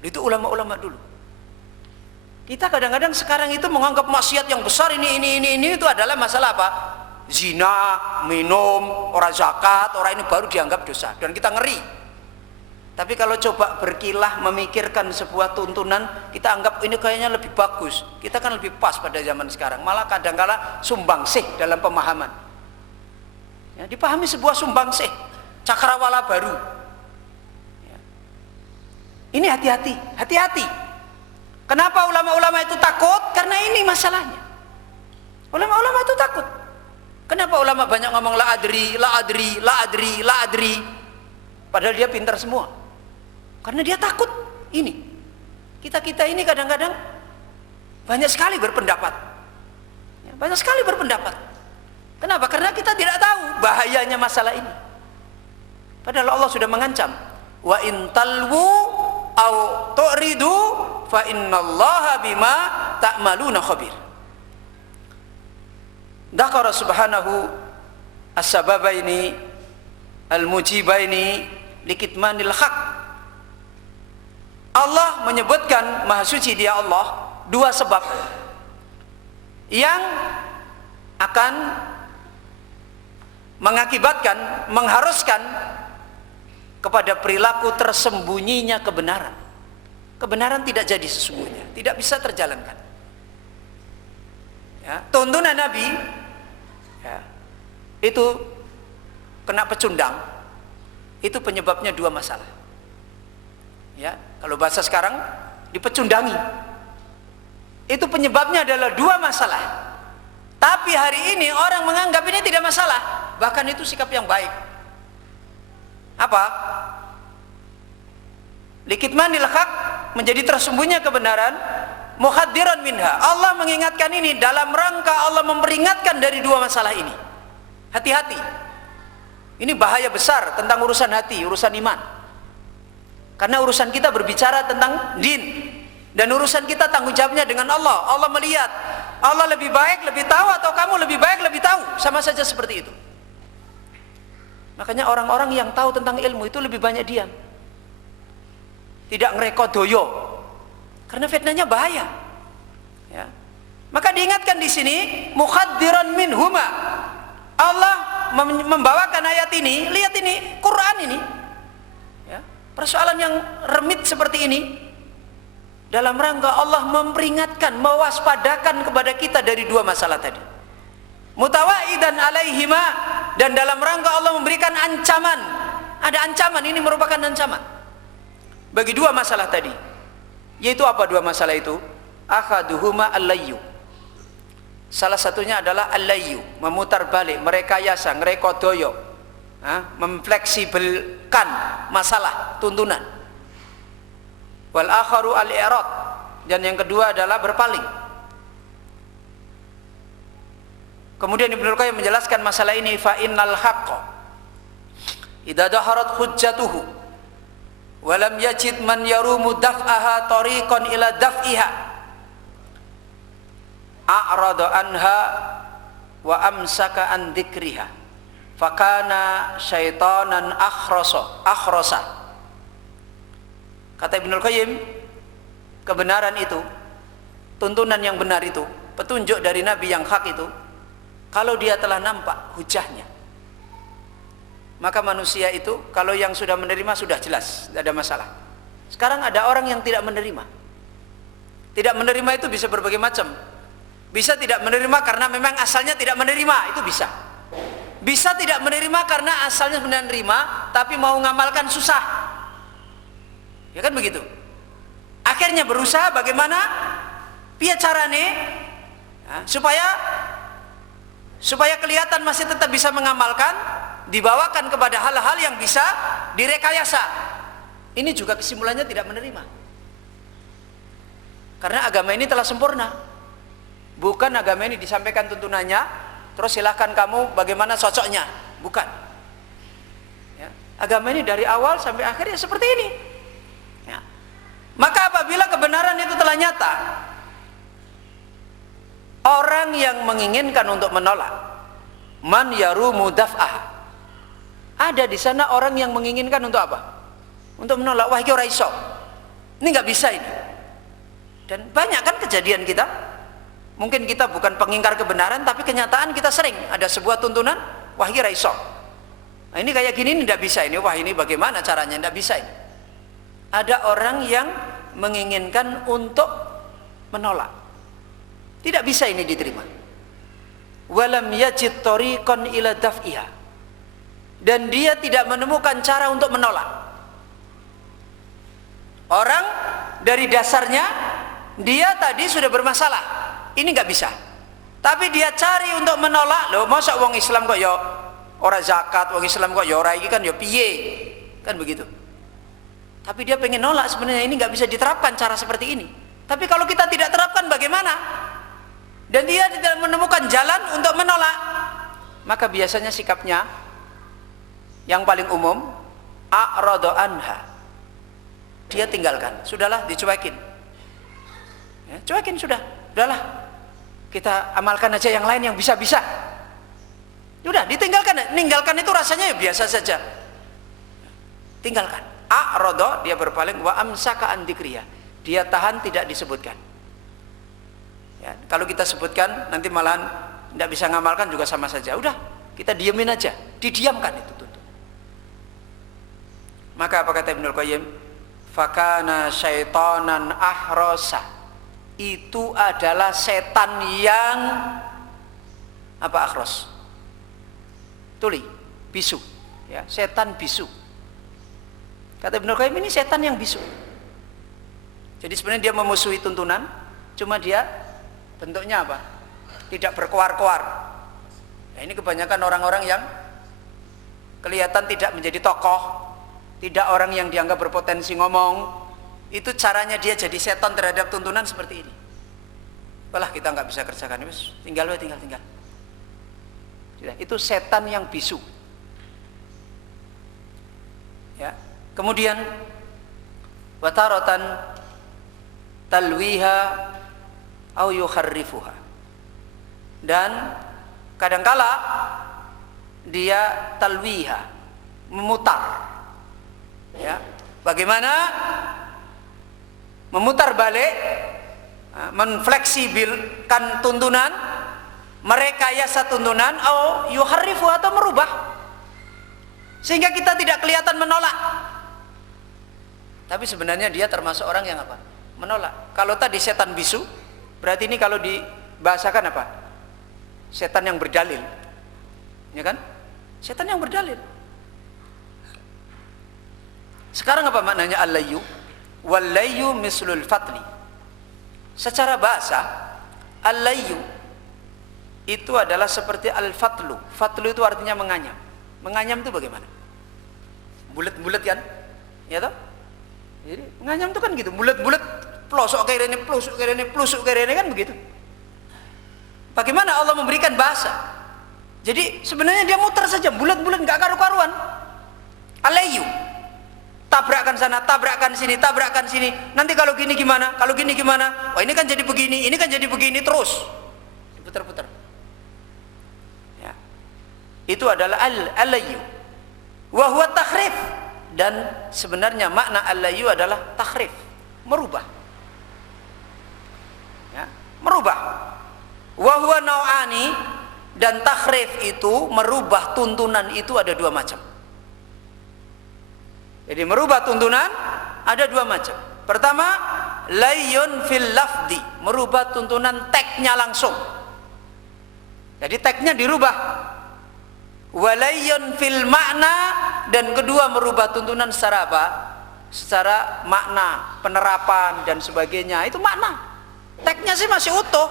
Itu ulama-ulama dulu. Kita kadang-kadang sekarang itu menganggap maksiat yang besar ini itu adalah masalah apa? Zina, minum, orang zakat, orang ini baru dianggap dosa, dan kita ngeri. Tapi kalau coba berkilah memikirkan sebuah tuntunan, kita anggap ini kayaknya lebih bagus, kita kan lebih pas pada zaman sekarang. Malah kadang-kala sumbangsih dalam pemahaman ya, dipahami sebuah sumbangsih, cakrawala baru ya. Ini hati-hati, hati-hati. Kenapa ulama-ulama itu takut? Karena ini masalahnya. Ulama-ulama itu takut. Kenapa ulama banyak ngomong la adri, la adri, la adri, la adri? Padahal dia pintar semua. Karena dia takut ini. Kita ini kadang-kadang banyak sekali berpendapat. Banyak sekali berpendapat. Kenapa? Karena kita tidak tahu bahayanya masalah ini. Padahal Allah sudah mengancam, wa in talwu au tu'ridu fa innallaha bima ta'maluna khabir. Dzakara subhanahu as-sababaini al-mujibaini likitmanil haq. Allah menyebutkan, maha suci dia Allah, dua sebab yang akan mengakibatkan, mengharuskan kepada perilaku tersembunyinya kebenaran. Kebenaran tidak jadi sesungguhnya, tidak bisa terjalankan. Ya, tuntunan Nabi ya, itu kena pecundang, itu penyebabnya dua masalah. Ya, kalau bahasa sekarang dipecundangi. Itu penyebabnya adalah dua masalah. Tapi hari ini orang menganggap ini tidak masalah, bahkan itu sikap yang baik. Apa? Likitmanil haq, menjadi tersembunyinya kebenaran, muhaddiran minha. Allah mengingatkan ini dalam rangka Allah memperingatkan dari dua masalah ini. Hati-hati. Ini bahaya besar tentang urusan hati, urusan iman. Karena urusan kita berbicara tentang din, dan urusan kita tanggung jawabnya dengan Allah. Allah melihat, Allah lebih baik, lebih tahu, atau kamu lebih baik, lebih tahu. Sama saja seperti itu. Makanya orang-orang yang tahu tentang ilmu itu lebih banyak diam, tidak ngerekodoyo, karena fitnahnya bahaya. Ya. Maka diingatkan di sini, mukhaddiran minhuma. Allah membawakan ayat ini, lihat ini, Quran ini. Ya. Persoalan yang remit seperti ini, dalam rangka Allah memperingatkan, mewaspadakan kepada kita dari dua masalah tadi. Mutawaidan alaihima, dan dalam rangka Allah memberikan ancaman. Ada ancaman, ini merupakan ancaman bagi dua masalah tadi. Yaitu apa dua masalah itu? Akhaduhuma al-layyu. Salah satunya adalah al-layyu, memutar balik, merekayasa, ngerekodoyo, memfleksibelkan masalah, tuntunan. Wal akharu al-i'rad, dan yang kedua adalah berpaling. Kemudian Ibnu Qayyim menjelaskan masalah ini, fa innal haqqa idza daharat hujjatuhu wa lam yajid man yarumu daf'aha tariqan ila daf'iha a'rada anha wa amsaka an dzikriha fakana syaitanan akhrasa. Kata Ibnu Qayyim, kebenaran itu, tuntunan yang benar itu, petunjuk dari Nabi yang hak itu, kalau dia telah nampak hujahnya, maka manusia itu kalau yang sudah menerima sudah jelas, tidak ada masalah. Sekarang ada orang yang tidak menerima. Tidak menerima itu bisa berbagai macam. Bisa tidak menerima karena memang asalnya tidak menerima, itu bisa. Bisa tidak menerima karena asalnya menerima tapi mau ngamalkan susah. Ya kan begitu. Akhirnya berusaha bagaimana piye carane supaya kelihatan masih tetap bisa mengamalkan, dibawakan kepada hal-hal yang bisa direkayasa. Ini juga kesimpulannya tidak menerima. Karena agama ini telah sempurna. Bukan agama ini disampaikan tuntunannya, terus silahkan kamu bagaimana cocoknya. Bukan. Ya. Agama ini dari awal sampai akhir ya seperti ini. Ya. Maka apabila kebenaran itu telah nyata, orang yang menginginkan untuk menolak, man yarumu daf'ah, ada di sana orang yang menginginkan untuk apa? Untuk menolak. Wah iki ora iso, ini nggak bisa ini. Dan banyak kan kejadian kita. Mungkin kita bukan pengingkar kebenaran, tapi kenyataan kita sering ada sebuah tuntunan, wah iki ora iso. Nah, ini kayak gini ini tidak bisa ini. Wah ini bagaimana caranya? Tidak bisa ini. Ada orang yang menginginkan untuk menolak. Tidak bisa ini diterima. Walam yajid tariqan ila daf'iha, dan dia tidak menemukan cara untuk menolak. Orang dari dasarnya dia tadi sudah bermasalah, ini nggak bisa. Tapi dia cari untuk menolak. Loh, masa wong Islam kok ya ora zakat, wong Islam kok ya ora iki kan ya piye? kan begitu. Tapi dia pengen nolak, sebenarnya ini nggak bisa diterapkan cara seperti ini. Tapi kalau kita tidak terapkan bagaimana? Dan dia tidak menemukan jalan untuk menolak, maka biasanya sikapnya yang paling umum a'rada anha, dia tinggalkan, sudahlah, dicuekin ya, cuekin, sudahlah, kita amalkan aja yang lain yang bisa-bisa, sudah ditinggalkan. Ninggalkan itu rasanya ya biasa saja, tinggalkan. A'rada, dia berpaling. Wa amsaka an dzikriyah, dia tahan, tidak disebutkan ya, kalau kita sebutkan nanti malahan tidak bisa ngamalkan juga sama saja, udah kita diemin aja, didiamkan itu tuh. Maka apa kata Ibnul Qayyim? Fakana syaitanan ahrasa, itu adalah setan yang apa? Akhros, tuli, bisu ya, setan bisu. Kata Ibnul Qayyim, ini setan yang bisu. Jadi sebenarnya dia memusuhi tuntunan, cuma dia bentuknya apa? Tidak berkoar-koar. Nah, ini kebanyakan orang-orang yang kelihatan tidak menjadi tokoh, tidak orang yang dianggap berpotensi ngomong, itu caranya dia jadi setan terhadap tuntunan seperti ini. Walah, kita nggak bisa kerjakan, tinggal. Itu setan yang bisu. Ya. Kemudian wataratan talwiha au yukharrifuha, dan kadangkala dia talwiha, memutar ya. Bagaimana memutar balik, menfleksibelkan tuntunan, merekayasa tuntunan, au yuharrifuha, atau merubah sehingga kita tidak kelihatan menolak, tapi sebenarnya dia termasuk orang yang apa? Menolak. Kalau tadi setan bisu, berarti ini kalau dibahasakan apa? Setan yang berdalil, ya kan? Setan yang berdalil. Sekarang apa maknanya al-layyu? Wal-layyu mislul fatli. Secara bahasa, al-layyu itu adalah seperti al-fatlu. Fatlu itu artinya menganyam. Menganyam itu bagaimana? Bulat-bulat kan? Ya toh? Jadi menganyam itu kan gitu, bulat-bulat, pelosok ke rene, pelosok ke rene, pelosok ke rene, kan begitu. Bagaimana Allah memberikan bahasa? Jadi sebenarnya dia muter saja, bulat-bulat, nggak karu-karuan. Al-layyu, tabrakan sana, tabrakan sini, tabrakan sini. Nanti kalau gini gimana? Kalau gini gimana? Oh, ini kan jadi begini, ini kan jadi begini, terus diputar-putar. Ya. Itu adalah al-layyu. Wa huwa takhrif, dan sebenarnya makna al-layyu adalah takhrif, merubah. Ya, merubah. Wa huwa nau'ani, dan takhrif itu merubah tuntunan itu ada dua macam. Jadi merubah tuntunan ada dua macam. Pertama, layyun fil lafdi, merubah tuntunan teksnya langsung. Jadi teksnya dirubah. Walayyun fil makna, dan kedua merubah tuntunan secara apa? Secara makna, penerapan dan sebagainya. Itu makna. Teksnya sih masih utuh.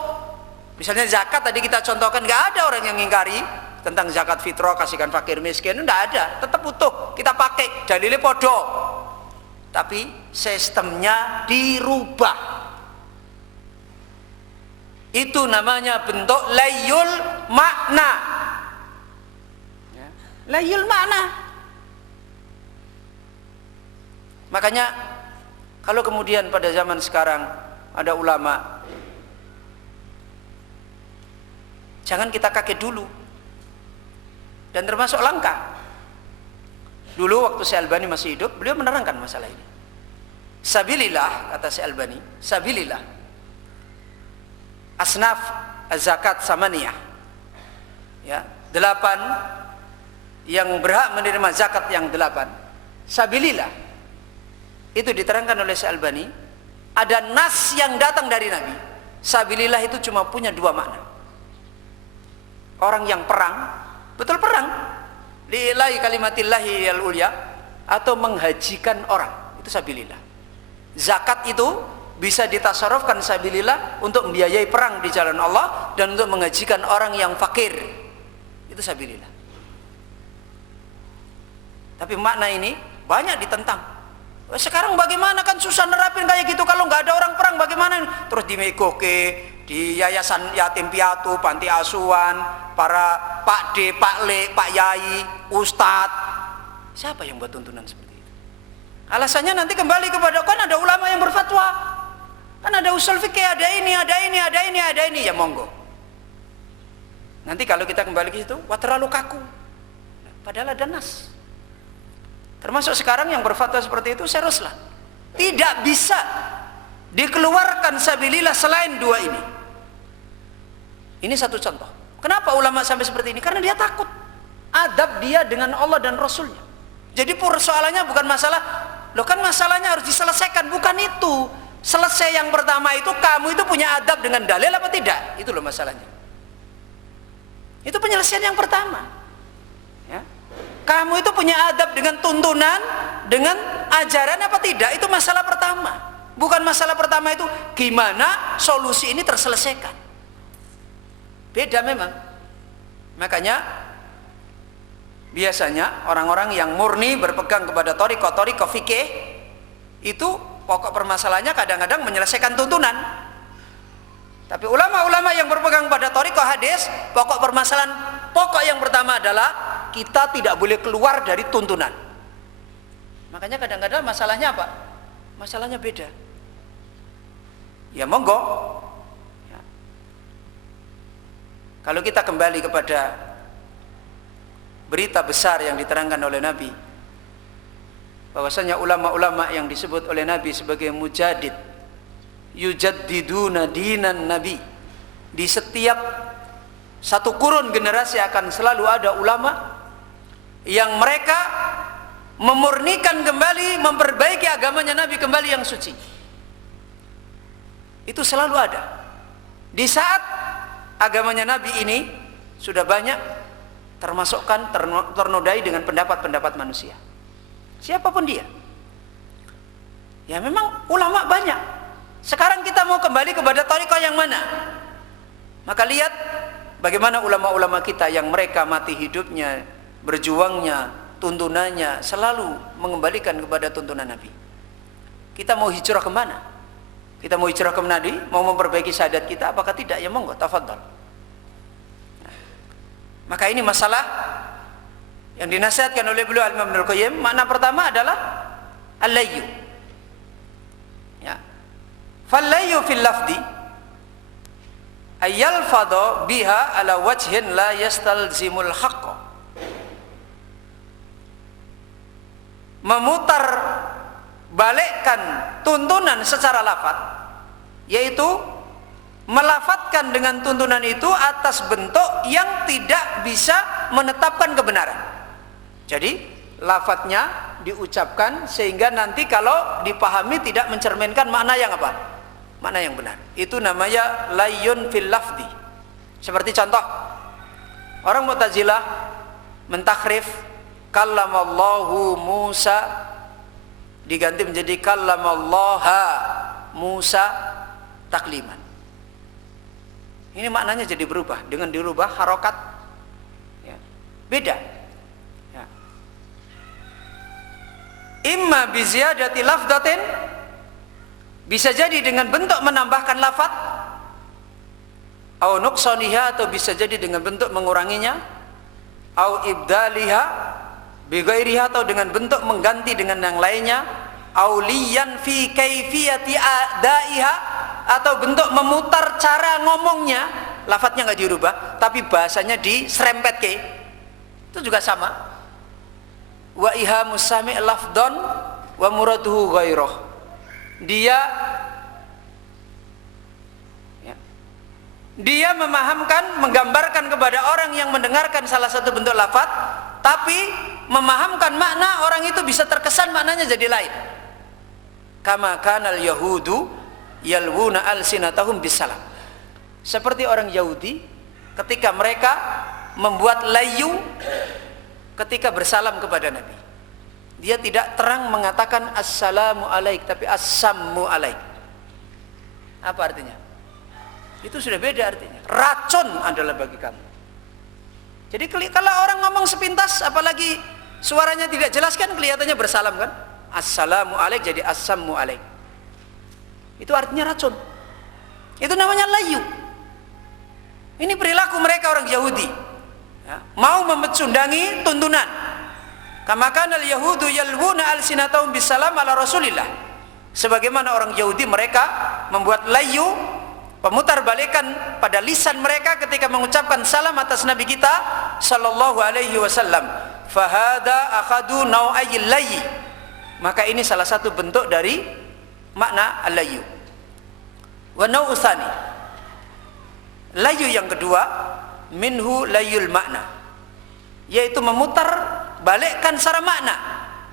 Misalnya zakat tadi kita contohkan, nggak ada orang yang ngingkari tentang zakat fitrah, kasihkan fakir miskin, enggak ada, tetap utuh kita pakai, dalilnya podo, tapi sistemnya dirubah. Itu namanya bentuk layyul makna ya. Layyul makna. Makanya kalau kemudian pada zaman sekarang ada ulama, jangan kita kaget dulu. Dan termasuk langka. Dulu waktu Syekh Albani masih hidup, beliau menerangkan masalah ini. Sabilillah, kata Syekh Albani, sabilillah, asnaf zakat samaniyah, ya, 8 yang berhak menerima zakat, yang 8. Sabilillah itu diterangkan oleh Syekh Albani, ada nas yang datang dari Nabi. Sabilillah itu cuma punya dua makna. Orang yang perang, betul perang, lillahi kalimatillahi al-ulya, atau menghajikan orang, itu sabilillah. Zakat itu bisa ditasarrufkan sabilillah untuk membiayai perang di jalan Allah dan untuk menghajikan orang yang fakir, itu sabilillah. Tapi makna ini banyak ditentang. Sekarang bagaimana, kan susah nerapin kayak gitu, kalau nggak ada orang perang bagaimana? Terus di Megoke, di yayasan yatim piatu, panti asuhan, para Pak D, Pak Le, Pak Yai, Ustadz, siapa yang buat tuntunan seperti itu? Alasannya nanti kembali kepada, kan ada ulama yang berfatwa, kan ada usul fikih, ada ini, ya monggo. Nanti kalau kita kembali ke situ, wah terlalu kaku, padahal ada nas. Termasuk sekarang yang berfatwa seperti itu, seriuslah, tidak bisa dikeluarkan sabilillah selain dua ini. Ini satu contoh. Kenapa ulama sampai seperti ini? Karena dia takut adab dia dengan Allah dan Rasulnya. Jadi persoalannya bukan masalah, loh kan masalahnya harus diselesaikan, bukan itu. Selesai yang pertama itu, kamu itu punya adab dengan dalil apa tidak? Itu loh masalahnya. Itu penyelesaian yang pertama. Ya. Kamu itu punya adab dengan tuntunan, dengan ajaran apa tidak? Itu masalah pertama. Bukan masalah pertama itu gimana solusi ini terselesaikan. Beda memang. Makanya biasanya orang-orang yang murni berpegang kepada thariqah fikih itu pokok permasalahannya kadang-kadang menyelesaikan tuntunan. Tapi ulama-ulama yang berpegang pada thariqah hadis, pokok permasalahan pokok yang pertama adalah kita tidak boleh keluar dari tuntunan. Makanya kadang-kadang masalahnya apa? Masalahnya beda. Ya monggo. Ya. Kalau kita kembali kepada berita besar yang diterangkan oleh Nabi, bahwasanya ulama-ulama yang disebut oleh Nabi sebagai mujadid, yujaddiduna dinan Nabi, di setiap satu kurun generasi akan selalu ada ulama yang mereka memurnikan kembali, memperbaiki agamanya Nabi kembali yang suci. Itu selalu ada. Di saat agamanya Nabi ini sudah banyak termasukkan, ternodai dengan pendapat-pendapat manusia, siapapun dia. Ya memang ulama banyak. Sekarang kita mau kembali kepada thariqah yang mana? Maka lihat bagaimana ulama-ulama kita yang mereka mati hidupnya, berjuangnya, tuntunannya selalu mengembalikan kepada tuntunan Nabi. Kita mau hijrah kemana? Kita mau hijrah ke Nabi, mau memperbaiki syahadat kita, apakah tidak? Ya monggo, tafadhal. Maka ini masalah yang dinasihatkan oleh beliau Al-Imam Ibnul Qayyim. Makna pertama adalah al-layyu. Ya. Fal-layyu fil lafdi ayyalfadha biha ala wajhin la yastalzimul haqq. Memutar balikkan tuntunan secara lafaz, yaitu melafatkan dengan tuntunan itu atas bentuk yang tidak bisa menetapkan kebenaran. Jadi lafadznya diucapkan sehingga nanti kalau dipahami tidak mencerminkan makna yang apa? Makna yang benar. Itu namanya layyun fil lafdi. Seperti contoh, orang Mu'tazilah mentakhrif kallamallahu Musa diganti menjadi kallamallaha Musa takliman. Ini maknanya jadi berubah dengan dirubah harokat, ya. Beda, ya. Imma biziyadati lafdatin, bisa jadi dengan bentuk menambahkan lafaz, au nuqsaniha, atau bisa jadi dengan bentuk menguranginya, au ibdaliha bighairiha, atau dengan bentuk mengganti dengan yang lainnya, au liyan fi kaifiyati adaiha, atau bentuk memutar cara ngomongnya, lafadznya nggak dirubah tapi bahasanya diserempet ke, itu juga sama. Wa ihamus sami' lafdon wa muraduhu ghairuh, dia memahamkan, menggambarkan kepada orang yang mendengarkan salah satu bentuk lafadz, tapi memahamkan makna orang itu bisa terkesan maknanya jadi lain. Kama kanal yahudu yalwuna alsinatahum bisalam, seperti orang Yahudi ketika mereka membuat layu ketika bersalam kepada Nabi, dia tidak terang mengatakan assalamu alaik tapi assammu alaik. Apa artinya? Itu sudah beda artinya. Racun adalah bagi kamu. Jadi kalau orang ngomong sepintas, apalagi Suaranya tidak jelas kan kelihatannya bersalam kan? Assalamu alaik jadi assammu alaik. Itu artinya racun. Itu namanya layu. Ini perilaku mereka orang Yahudi. Ya, mau memecundangi tuntunan. Kama kana al-yahudu yalwuna alsinatahum bisalam ala Rasulillah. Sebagaimana orang Yahudi mereka membuat layu, pemutarbalikan pada lisan mereka ketika mengucapkan salam atas Nabi kita sallallahu alaihi wasallam. Fahada akhadu nau'ayil layyi. Maka ini salah satu bentuk dari makna al-layyu. Wa nau'u tsani. Layyu yang kedua, minhu layyul makna, yaitu memutar balikkan secara makna.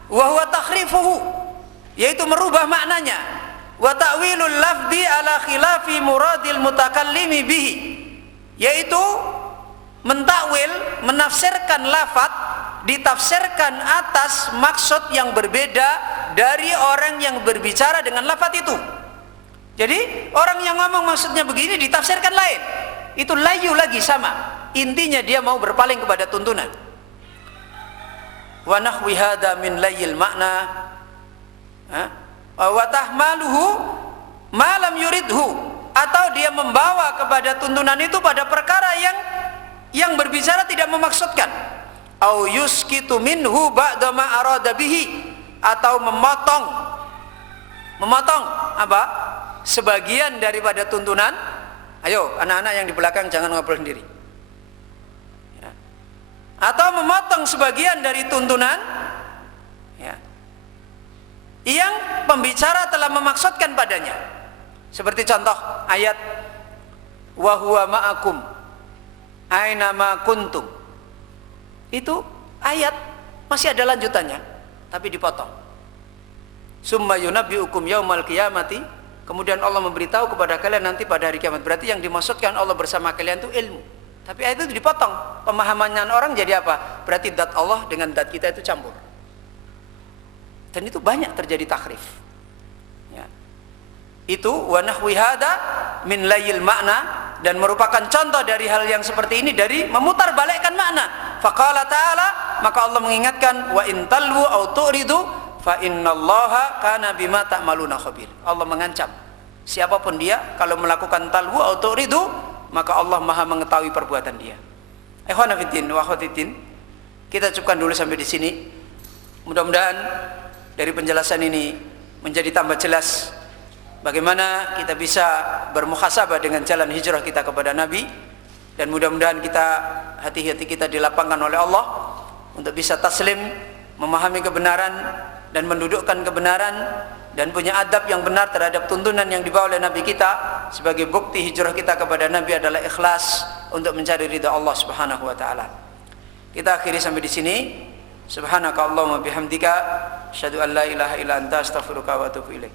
Wa huwa takhrifuhu, yaitu merubah maknanya. Wa ta'wilul lafzi ala khilafi muradil mutakallimi bihi, yaitu mentakwil, menafsirkan lafaz, ditafsirkan atas maksud yang berbeda dari orang yang berbicara dengan lafaz itu. Jadi orang yang ngomong maksudnya begini ditafsirkan lain. Itu layu lagi sama. Intinya dia mau berpaling kepada tuntunan. Wa nahwi hadza min layil makna wa tahmaluhu ma lam yuridhu, atau dia membawa kepada tuntunan itu pada perkara yang berbicara tidak memaksudkan. Au yuskitu minhu ba'da ma arada bihi, atau memotong apa? Sebagian daripada tuntunan. Ayo anak-anak yang di belakang jangan ngobrol sendiri ya. Atau memotong sebagian dari tuntunan ya, yang pembicara telah memaksudkan padanya. Seperti contoh ayat wa huwa ma'akum aina ma kuntum. Itu ayat masih ada lanjutannya tapi dipotong. Summa yunabbi'ukum yaumal qiyamati, kemudian Allah memberitahu kepada kalian nanti pada hari kiamat. Berarti yang dimaksudkan Allah bersama kalian itu ilmu. Tapi ayat itu dipotong. Pemahamannya orang jadi apa? Berarti zat Allah dengan zat kita itu campur. Dan itu banyak terjadi tahrif. Ya. Itu wa nahwi hada min layil makna, dan merupakan contoh dari hal yang seperti ini, dari memutar balikkan makna. Faqala ta'ala, maka Allah mengingatkan wa in talwu au tu'ridu fa innallaha kana bima ta'maluna khabir. Allah mengancam siapapun dia kalau melakukan talwu atau ridu, maka Allah Maha mengetahui perbuatan dia. Ikhwana fiddin wa akhwatiddin, kita cukupkan dulu sampai di sini. Mudah-mudahan dari penjelasan ini menjadi tambah jelas bagaimana kita bisa bermuhasabah dengan jalan hijrah kita kepada Nabi, dan mudah-mudahan kita hati-hati kita dilapangkan oleh Allah untuk bisa taslim, memahami kebenaran dan mendudukkan kebenaran, dan punya adab yang benar terhadap tuntunan yang dibawa oleh Nabi kita. Sebagai bukti hijrah kita kepada Nabi adalah ikhlas untuk mencari ridha Allah Subhanahu wa taala. Kita akhiri sampai di sini. Subhanakallahumma bihamdika asyhadu an la ilaha illa anta astaghfiruka wa atubu ilaik.